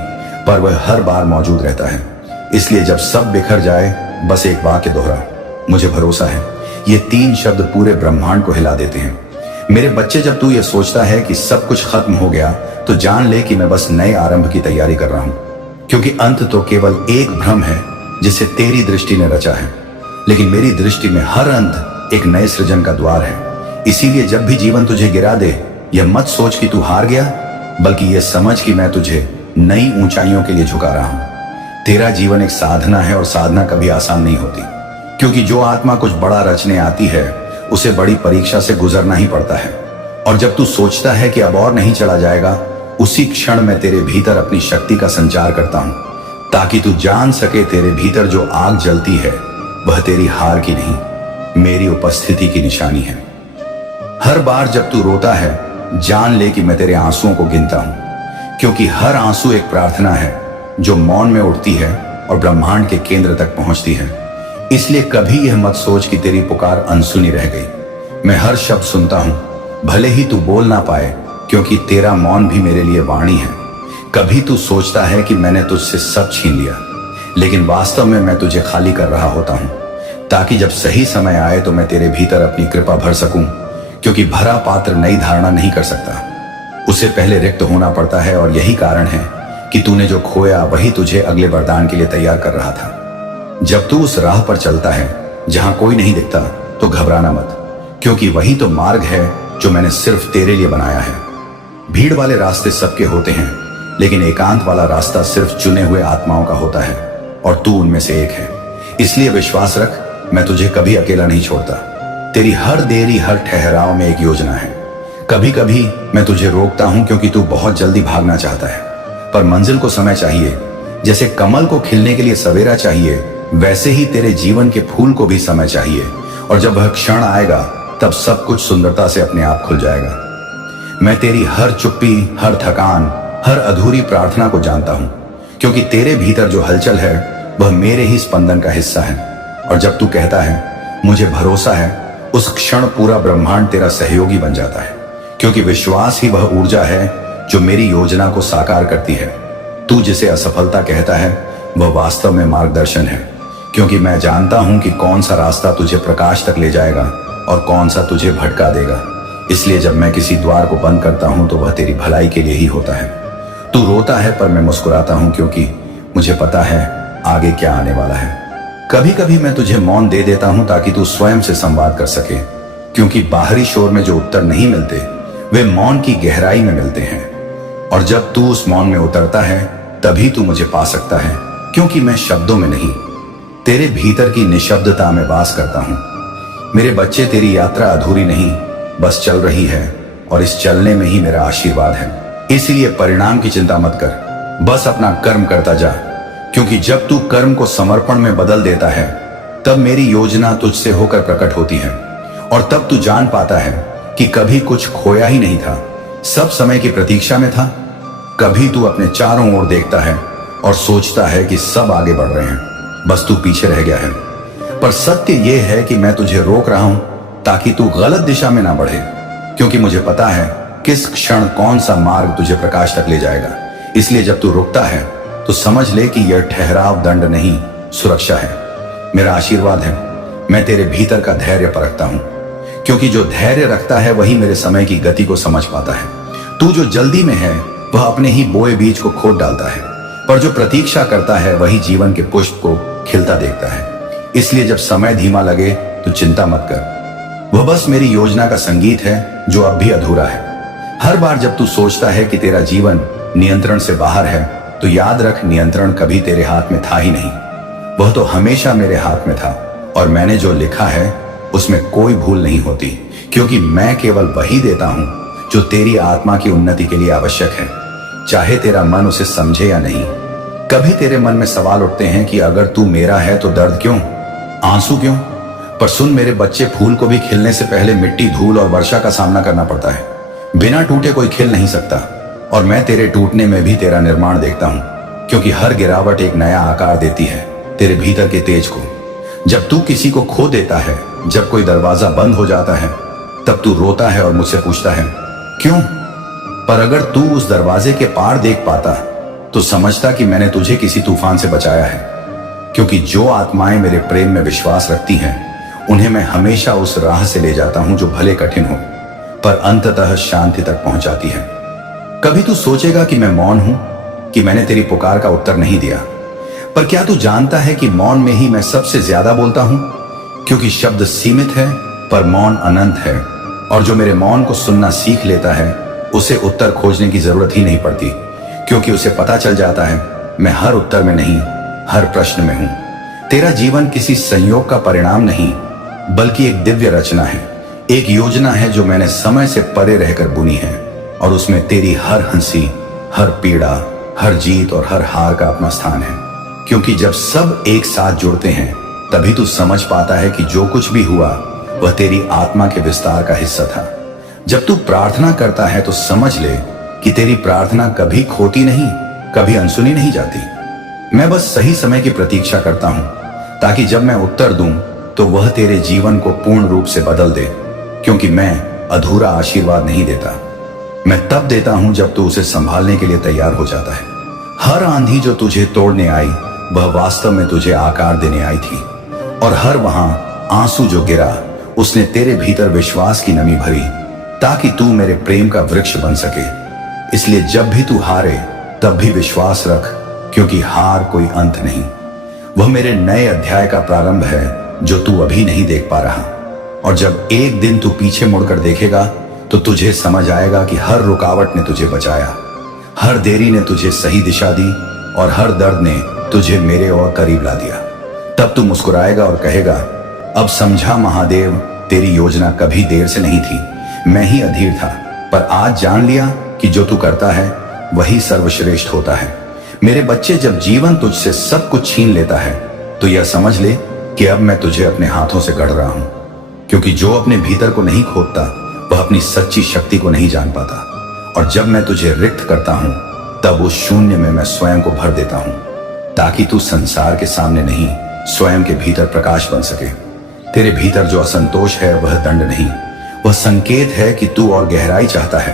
पर वह हर बार मौजूद रहता है। इसलिए जब सब बिखर जाए, बस एक वाक्य दोहरा, मुझे भरोसा है। ये 3 शब्द पूरे ब्रह्मांड को हिला देते हैं। मेरे बच्चे, जब तू ये सोचता है कि सब कुछ खत्म हो गया, तो जान ले कि मैं बस नए आरंभ की तैयारी कर रहा हूं, क्योंकि अंत तो केवल एक भ्रम है जिसे तेरी दृष्टि ने रचा है, लेकिन मेरी दृष्टि में हर अंत एक नए सृजन का द्वार है। इसीलिए जब भी जीवन तुझे गिरा दे, यह मत सोच कि तू हार गया, बल्कि यह समझ कि मैं तुझे नई ऊंचाइयों के लिए झुका रहा हूं। तेरा जीवन एक साधना है, और साधना कभी आसान नहीं होती, क्योंकि जो आत्मा कुछ बड़ा रचने आती है, उसे बड़ी परीक्षा से गुजरना ही पड़ता है। और जब तू सोचता है कि अब और नहीं चला जाएगा, उसी क्षण मैं तेरे भीतर अपनी शक्ति का संचार करता हूं, ताकि तू जान सके तेरे भीतर जो आग जलती है, वह तेरी हार की नहीं, मेरी उपस्थिति की निशानी है। हर बार जब तू रोता है, जान ले कि मैं तेरे आंसुओं को गिनता हूं, क्योंकि हर आंसू एक प्रार्थना है जो मौन में उठती है और ब्रह्मांड के केंद्र तक पहुंचती है। इसलिए कभी यह मत सोच कि तेरी पुकार अनसुनी रह गई। मैं हर शब्द सुनता हूं, भले ही तू बोल ना पाए, क्योंकि तेरा मौन भी मेरे लिए वाणी है। कभी तू सोचता है कि मैंने तुझसे सब छीन लिया, लेकिन वास्तव में मैं तुझे खाली कर रहा होता हूं, ताकि जब सही समय आए तो मैं तेरे भीतर अपनी कृपा भर सकूं, क्योंकि भरा पात्र नई धारणा नहीं कर सकता, उसे पहले रिक्त होना पड़ता है। और यही कारण है कि तूने जो खोया वही तुझे अगले वरदान के लिए तैयार कर रहा था। जब तू उस राह पर चलता है जहां कोई नहीं दिखता, तो घबराना मत, क्योंकि वही तो मार्ग है जो मैंने सिर्फ तेरे लिए बनाया है। भीड़ वाले रास्ते सबके होते हैं, लेकिन एकांत वाला रास्ता सिर्फ चुने हुए आत्माओं का होता है, और तू उनमें से एक है। इसलिए विश्वास रख, मैं तुझे कभी अकेला नहीं छोड़ता। तेरी हर देरी, हर ठहराव में एक योजना है। कभी कभी मैं तुझे रोकता हूं क्योंकि तू बहुत जल्दी भागना चाहता है, पर मंजिल को समय चाहिए। जैसे कमल को खिलने के लिए सवेरा चाहिए, वैसे ही तेरे जीवन के फूल को भी समय चाहिए, और जब वह क्षण आएगा तब सब कुछ सुंदरता से अपने आप खुल जाएगा। मैं तेरी हर चुप्पी, हर थकान, हर अधूरी प्रार्थना को जानता हूं, क्योंकि तेरे भीतर जो हलचल है वह मेरे ही स्पंदन का हिस्सा है। और जब तू कहता है मुझे भरोसा है, उस क्षण पूरा ब्रह्मांड तेरा सहयोगी बन जाता है, क्योंकि विश्वास ही वह ऊर्जा है जो मेरी योजना को साकार करती है। तू जिसे असफलता कहता है, वह वास्तव में मार्गदर्शन है, क्योंकि मैं जानता हूं कि कौन सा रास्ता तुझे प्रकाश तक ले जाएगा और कौन सा तुझे भटका देगा। इसलिए जब मैं किसी द्वार को बंद करता हूं तो वह तेरी भलाई के लिए ही होता है। तू रोता है, पर मैं मुस्कुराता हूं, क्योंकि मुझे पता है आगे क्या आने वाला है। कभी कभी मैं तुझे मौन दे देता हूं ताकि तू स्वयं से संवाद कर सके, क्योंकि बाहरी शोर में जो उत्तर नहीं मिलते, वे मौन की गहराई में मिलते हैं। और जब तू उस मौन में उतरता है, तभी तू मुझे पा सकता है, क्योंकि मैं शब्दों में नहीं, तेरे भीतर की निशब्दता में वास करता हूं। मेरे बच्चे, तेरी यात्रा अधूरी नहीं, बस चल रही है, और इस चलने में ही मेरा आशीर्वाद है। इसलिए परिणाम की चिंता मत कर, बस अपना कर्म करता जा, क्योंकि जब तू कर्म को समर्पण में बदल देता है, तब मेरी योजना तुझसे होकर प्रकट होती है, और तब तू जान पाता है कि कभी कुछ खोया ही नहीं था, सब समय की प्रतीक्षा में था। कभी तू अपने चारों ओर देखता है और सोचता है कि सब आगे बढ़ रहे हैं, बस तू पीछे रह गया है। पर सत्य यह है कि मैं तुझे रोक रहा हूं ताकि तू गलत दिशा में ना बढ़े, क्योंकि मुझे पता है किस क्षण कौन सा मार्ग तुझे प्रकाश तक ले जाएगा। इसलिए जब तू रुकता है तो समझ ले कि यह ठहराव दंड नहीं, सुरक्षा है। मेरा आशीर्वाद है, मैं तेरे भीतर का धैर्य परखता हूं, क्योंकि जो धैर्य रखता है वही मेरे समय की गति को समझ पाता है। तू जो जल्दी में है वह अपने ही बोए बीज को खोद डालता है, पर जो प्रतीक्षा करता है वही जीवन के पुष्प को खिलता देखता है। इसलिए जब समय धीमा लगे तो चिंता मत कर, वह बस मेरी योजना का संगीत है जो अब भी अधूरा है। हर बार जब तू सोचता है कि तेरा जीवन नियंत्रण से बाहर है, तो याद रख, नियंत्रण कभी तेरे हाथ में था ही नहीं। वह तो हमेशा मेरे हाथ में था, और मैंने जो लिखा है उसमें कोई भूल नहीं होती, क्योंकि मैं केवल वही देता हूं जो तेरी आत्मा की उन्नति के लिए आवश्यक है, चाहे तेरा मन उसे समझे या नहीं। कभी तेरे मन में सवाल उठते हैं कि अगर तू मेरा है तो दर्द क्यों, आंसू क्यों? पर सुन मेरे बच्चे, फूल को भी खिलने से पहले मिट्टी, धूल और वर्षा का सामना करना पड़ता है। बिना टूटे कोई खिल नहीं सकता, और मैं तेरे टूटने में भी तेरा निर्माण देखता हूं, क्योंकि हर गिरावट एक नया आकार देती है तेरे भीतर के तेज को। जब तू किसी को खो देता है, जब कोई दरवाजा बंद हो जाता है, तब तू रोता है और मुझसे पूछता है क्यों? पर अगर तू उस दरवाजे के पार देख पाता तो समझता कि मैंने तुझे किसी तूफान से बचाया है, क्योंकि जो आत्माएं मेरे प्रेम में विश्वास रखती हैं उन्हें मैं हमेशा उस राह से ले जाता हूं जो भले कठिन हो, पर अंततः शांति तक पहुंचाती है। कभी तू सोचेगा कि मैं मौन हूं, कि मैंने तेरी पुकार का उत्तर नहीं दिया, पर क्या तू जानता है कि मौन में ही मैं सबसे ज्यादा बोलता हूं? क्योंकि शब्द सीमित है पर मौन अनंत है, और जो मेरे मौन को सुनना सीख लेता है उसे उत्तर खोजने की जरूरत ही नहीं पड़ती, क्योंकि उसे पता चल जाता है मैं हर उत्तर में नहीं, हर प्रश्न में हूं। तेरा जीवन किसी संयोग का परिणाम नहीं, बल्कि एक दिव्य रचना है, एक योजना है जो मैंने समय से परे रहकर बुनी है, और उसमें तेरी हर हंसी, हर पीड़ा, हर जीत और हर हार का अपना स्थान है। क्योंकि जब सब एक साथ जुड़ते हैं तभी तू समझ पाता है कि जो कुछ भी हुआ वह तेरी आत्मा के विस्तार का हिस्सा था। जब तू प्रार्थना करता है तो समझ ले कि तेरी प्रार्थना कभी खोती नहीं, कभी अनसुनी नहीं जाती। मैं बस सही समय की प्रतीक्षा करता हूं, ताकि जब मैं उत्तर दूं तो वह तेरे जीवन को पूर्ण रूप से बदल दे, क्योंकि मैं अधूरा आशीर्वाद नहीं देता, मैं तब देता हूं जब तू उसे संभालने के लिए तैयार हो जाता है। हर आंधी जो तुझे तोड़ने आई वह वास्तव में तुझे आकार देने आई थी, और हर वहां आंसू जो गिरा उसने तेरे भीतर विश्वास की नमी भरी, ताकि तू मेरे प्रेम का वृक्ष बन सके। इसलिए जब भी तू हारे तब भी विश्वास रख, क्योंकि हार कोई अंत नहीं, वह मेरे नए अध्याय का प्रारंभ है जो तू अभी नहीं देख पा रहा। और जब एक दिन तू पीछे मुड़कर देखेगा तो तुझे समझ आएगा कि हर रुकावट ने तुझे बचाया, हर देरी ने तुझे सही दिशा दी, और हर दर्द ने तुझे मेरे और करीब ला दिया। तब तू मुस्कुराएगा और कहेगा, अब समझा महादेव, तेरी योजना कभी देर से नहीं थी, मैं ही अधीर था, पर आज जान लिया कि जो तू करता है वही सर्वश्रेष्ठ होता है। मेरे बच्चे, जब जीवन तुझसे सब कुछ छीन लेता है तो यह समझ ले कि अब मैं तुझे अपने हाथों से गढ़ रहा हूं, क्योंकि जो अपने भीतर को नहीं खोदता वह अपनी सच्ची शक्ति को नहीं जान पाता। और जब मैं तुझे रिक्त करता हूं तब उस शून्य में मैं स्वयं को भर देता हूं, ताकि तू संसार के सामने नहीं, स्वयं के भीतर प्रकाश बन सके। तेरे भीतर जो असंतोष है वह दंड नहीं, वह संकेत है कि तू और गहराई चाहता है,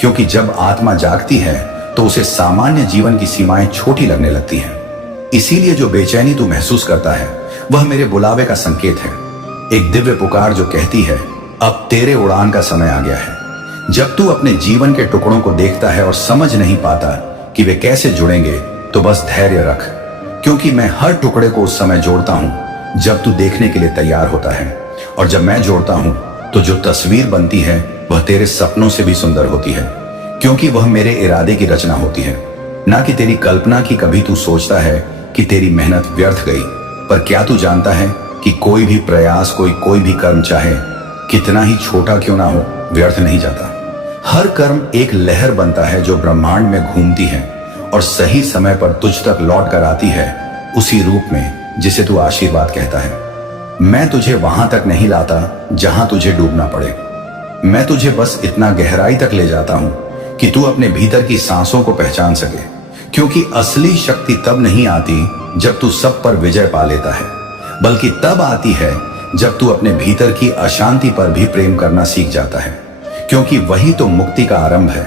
क्योंकि जब आत्मा जागती है तो उसे सामान्य जीवन की सीमाएं छोटी लगने लगती हैं। इसीलिए जो बेचैनी तू महसूस करता है वह मेरे बुलावे का संकेत है, एक दिव्य पुकार जो कहती है अब तेरे उड़ान का समय आ गया है। जब तू अपने जीवन के टुकड़ों को देखता है और समझ नहीं पाता कि वे कैसे जुड़ेंगे, तो बस धैर्य रख, क्योंकि मैं हर टुकड़े को उस समय जोड़ता हूं जब तू देखने के लिए तैयार होता है। और जब मैं जोड़ता हूं तो जो तस्वीर बनती है वह तेरे सपनों से भी सुंदर होती है, क्योंकि वह मेरे इरादे की रचना होती है, ना कि तेरी कल्पना की। कभी तू सोचता है कि तेरी मेहनत व्यर्थ गई, पर क्या तू जानता है कि कोई भी प्रयास, कोई भी कर्म, चाहे कितना ही छोटा क्यों ना हो, व्यर्थ नहीं जाता। हर कर्म एक लहर बनता है जो ब्रह्मांड में घूमती है और सही समय पर तुझ तक लौट कर आती है, उसी रूप में जिसे तू आशीर्वाद कहता है। मैं तुझे वहां तक नहीं लाता जहां तुझे डूबना पड़े, मैं तुझे बस इतना गहराई तक ले जाता हूं कि तू अपने भीतर की सांसों को पहचान सके, क्योंकि असली शक्ति तब नहीं आती जब तू सब पर विजय पा लेता है, बल्कि तब आती है जब तू अपने भीतर की अशांति पर भी प्रेम करना सीख जाता है, क्योंकि वही तो मुक्ति का आरंभ है।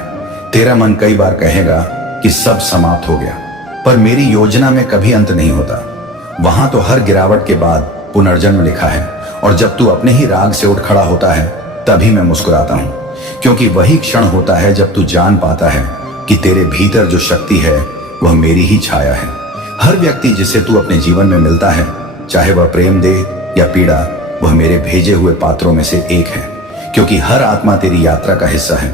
तेरा मन कई बार कहेगा कि सब समाप्त हो गया, पर मेरी योजना में कभी अंत नहीं होता। वहां तो हर गिरावट के बाद पुनर्जन्म लिखा है, और जब तू अपने ही राग से उठ खड़ा होता है तभी मैं मुस्कुराता हूं, क्योंकि वही क्षण होता है जब तू जान पाता है कि तेरे भीतर जो शक्ति है वह मेरी ही छाया है। हर व्यक्ति जिसे तू अपने जीवन में मिलता है, चाहे वह प्रेम दे या पीड़ा, वह मेरे भेजे हुए पात्रों में से एक है, क्योंकि हर आत्मा तेरी यात्रा का हिस्सा है।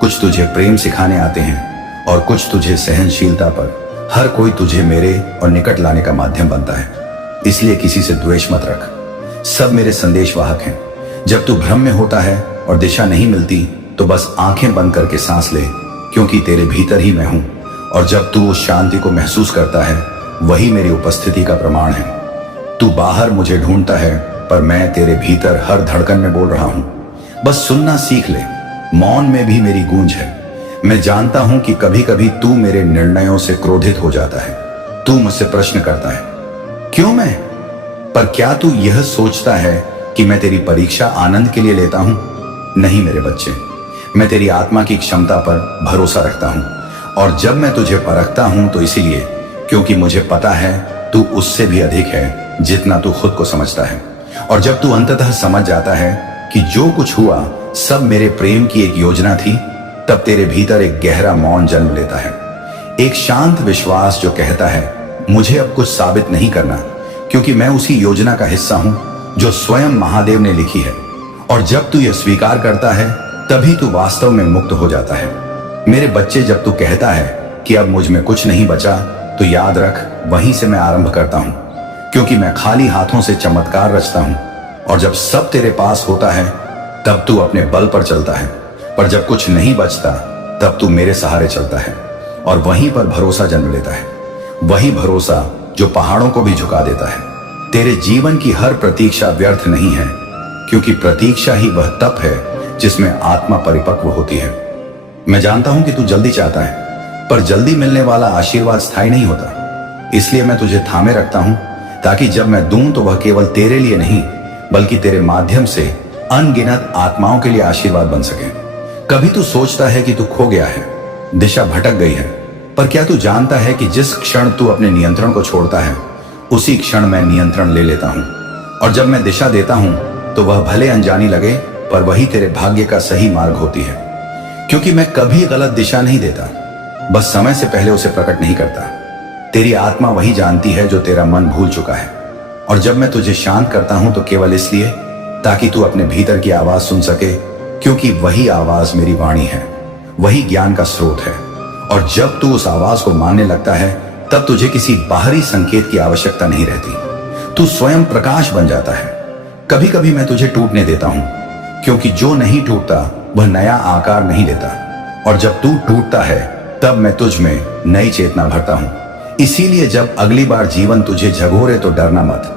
कुछ तुझे प्रेम सिखाने आते हैं और कुछ तुझे सहनशीलता पर। हर कोई तुझे मेरे और निकट लाने का माध्यम बनता है, इसलिए किसी से द्वेष मत रख। सब मेरे संदेशवाहक हैं। जब तू भ्रम में होता है और दिशा नहीं मिलती तो बस आंखें बंद करके सांस ले, क्योंकि तेरे भीतर ही मैं हूं। और जब तू उस शांति को महसूस करता है, वही मेरी उपस्थिति का प्रमाण है। तू बाहर मुझे ढूंढता है, पर मैं तेरे भीतर हर धड़कन में बोल रहा हूं। बस सुनना सीख ले, मौन में भी मेरी गूंज है। मैं जानता हूं कि कभी कभी तू मेरे निर्णयों से क्रोधित हो जाता है। तू मुझसे प्रश्न करता है, क्यों मैं? पर क्या तू यह सोचता है कि मैं तेरी परीक्षा आनंद के लिए लेता हूं? नहीं मेरे बच्चे, मैं तेरी आत्मा की क्षमता पर भरोसा रखता हूं। और जब मैं तुझे परखता हूं तो इसीलिए क्योंकि मुझे पता है तू उससे भी अधिक है जितना तू खुद को समझता है। और जब तू अंततः समझ जाता है कि जो कुछ हुआ सब मेरे प्रेम की एक योजना थी, तब तेरे भीतर एक गहरा मौन जन्म लेता है। एक शांत विश्वास जो कहता है मुझे अब कुछ साबित नहीं करना, क्योंकि मैं उसी योजना का हिस्सा हूं जो स्वयं महादेव ने लिखी है। और जब तू यह स्वीकार करता है तभी तू वास्तव में मुक्त हो जाता है। मेरे बच्चे, जब तू कहता है कि अब मुझ में कुछ नहीं बचा, तो याद रख वहीं से मैं आरंभ करता हूं, क्योंकि मैं खाली हाथों से चमत्कार रचता हूं। और जब सब तेरे पास होता है तब तू अपने बल पर चलता है, पर जब कुछ नहीं बचता तब तू मेरे सहारे चलता है। और वहीं पर भरोसा जन्म लेता है, वही भरोसा जो पहाड़ों को भी झुका देता है। तेरे जीवन की हर प्रतीक्षा व्यर्थ नहीं है, क्योंकि प्रतीक्षा ही वह तप है जिसमें आत्मा परिपक्व होती है। मैं जानता हूं कि तू जल्दी चाहता है, पर जल्दी मिलने वाला आशीर्वाद स्थायी नहीं होता। इसलिए मैं तुझे थामे रखता हूं, ताकि जब मैं दूं तो वह केवल तेरे लिए नहीं, बल्कि तेरे माध्यम से अनगिनत आत्माओं के लिए आशीर्वाद बन सके। कभी तू सोचता है कि तू खो गया है, दिशा भटक गई है, पर क्या तू जानता है कि जिस क्षण तू अपने नियंत्रण को छोड़ता है, उसी क्षण मैं नियंत्रण ले लेता हूं। और जब मैं दिशा देता हूं तो वह भले अनजानी लगे, पर वही तेरे भाग्य का सही मार्ग होती है। क्योंकि मैं कभी गलत दिशा नहीं देता, बस समय से पहले उसे प्रकट नहीं करता। तेरी आत्मा वही जानती है जो तेरा मन भूल चुका है। और जब मैं तुझे शांत करता हूं तो केवल इसलिए ताकि तू अपने भीतर की आवाज सुन सके, क्योंकि वही आवाज मेरी वाणी है, वही ज्ञान का स्रोत है। और जब तू उस आवाज को मानने लगता है तब तुझे किसी बाहरी संकेत की आवश्यकता नहीं रहती। तू स्वयं प्रकाश बन जाता है। कभी कभी मैं तुझे टूटने देता हूं, क्योंकि जो नहीं टूटता वह नया आकार नहीं लेता। और जब तू टूटता है तब मैं तुझ में नई चेतना भरता हूं। इसीलिए जब अगली बार जीवन तुझे झगोरे तो डरना मत।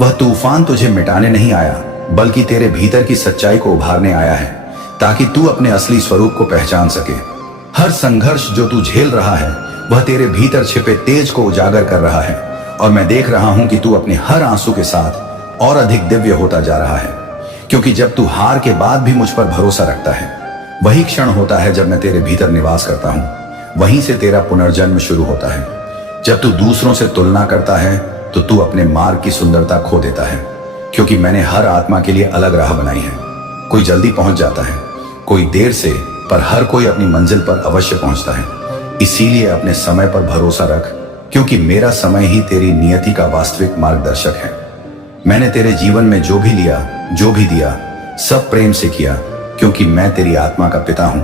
वह तूफान तुझे मिटाने नहीं आया, बल्कि तेरे भीतर की सच्चाई को उभारने आया है, ताकि तू अपने असली स्वरूप को पहचान सके। हर संघर्ष जो तू झेल रहा है वह तेरे भीतर छिपे तेज को उजागर कर रहा है। और मैं देख रहा हूं कि तू अपने हर आंसू के साथ और अधिक दिव्य होता जा रहा है, क्योंकि जब तू हार के बाद भी मुझ पर भरोसा रखता है, वही क्षण होता है जब मैं तेरे भीतर निवास करता हूं। वहीं से तेरा पुनर्जन्म शुरू होता है। जब तू दूसरों से तुलना करता है तो तू अपने मार्ग की सुंदरता खो देता है, क्योंकि मैंने हर आत्मा के लिए अलग राह बनाई है। कोई जल्दी पहुंच जाता है, कोई देर से, पर हर कोई अपनी मंजिल पर अवश्य पहुंचता है। इसीलिए अपने समय पर भरोसा रख, क्योंकि मेरा समय ही तेरी नियति का वास्तविक मार्गदर्शक है। मैंने तेरे जीवन में जो भी लिया, जो भी दिया, सब प्रेम से किया, क्योंकि मैं तेरी आत्मा का पिता हूं।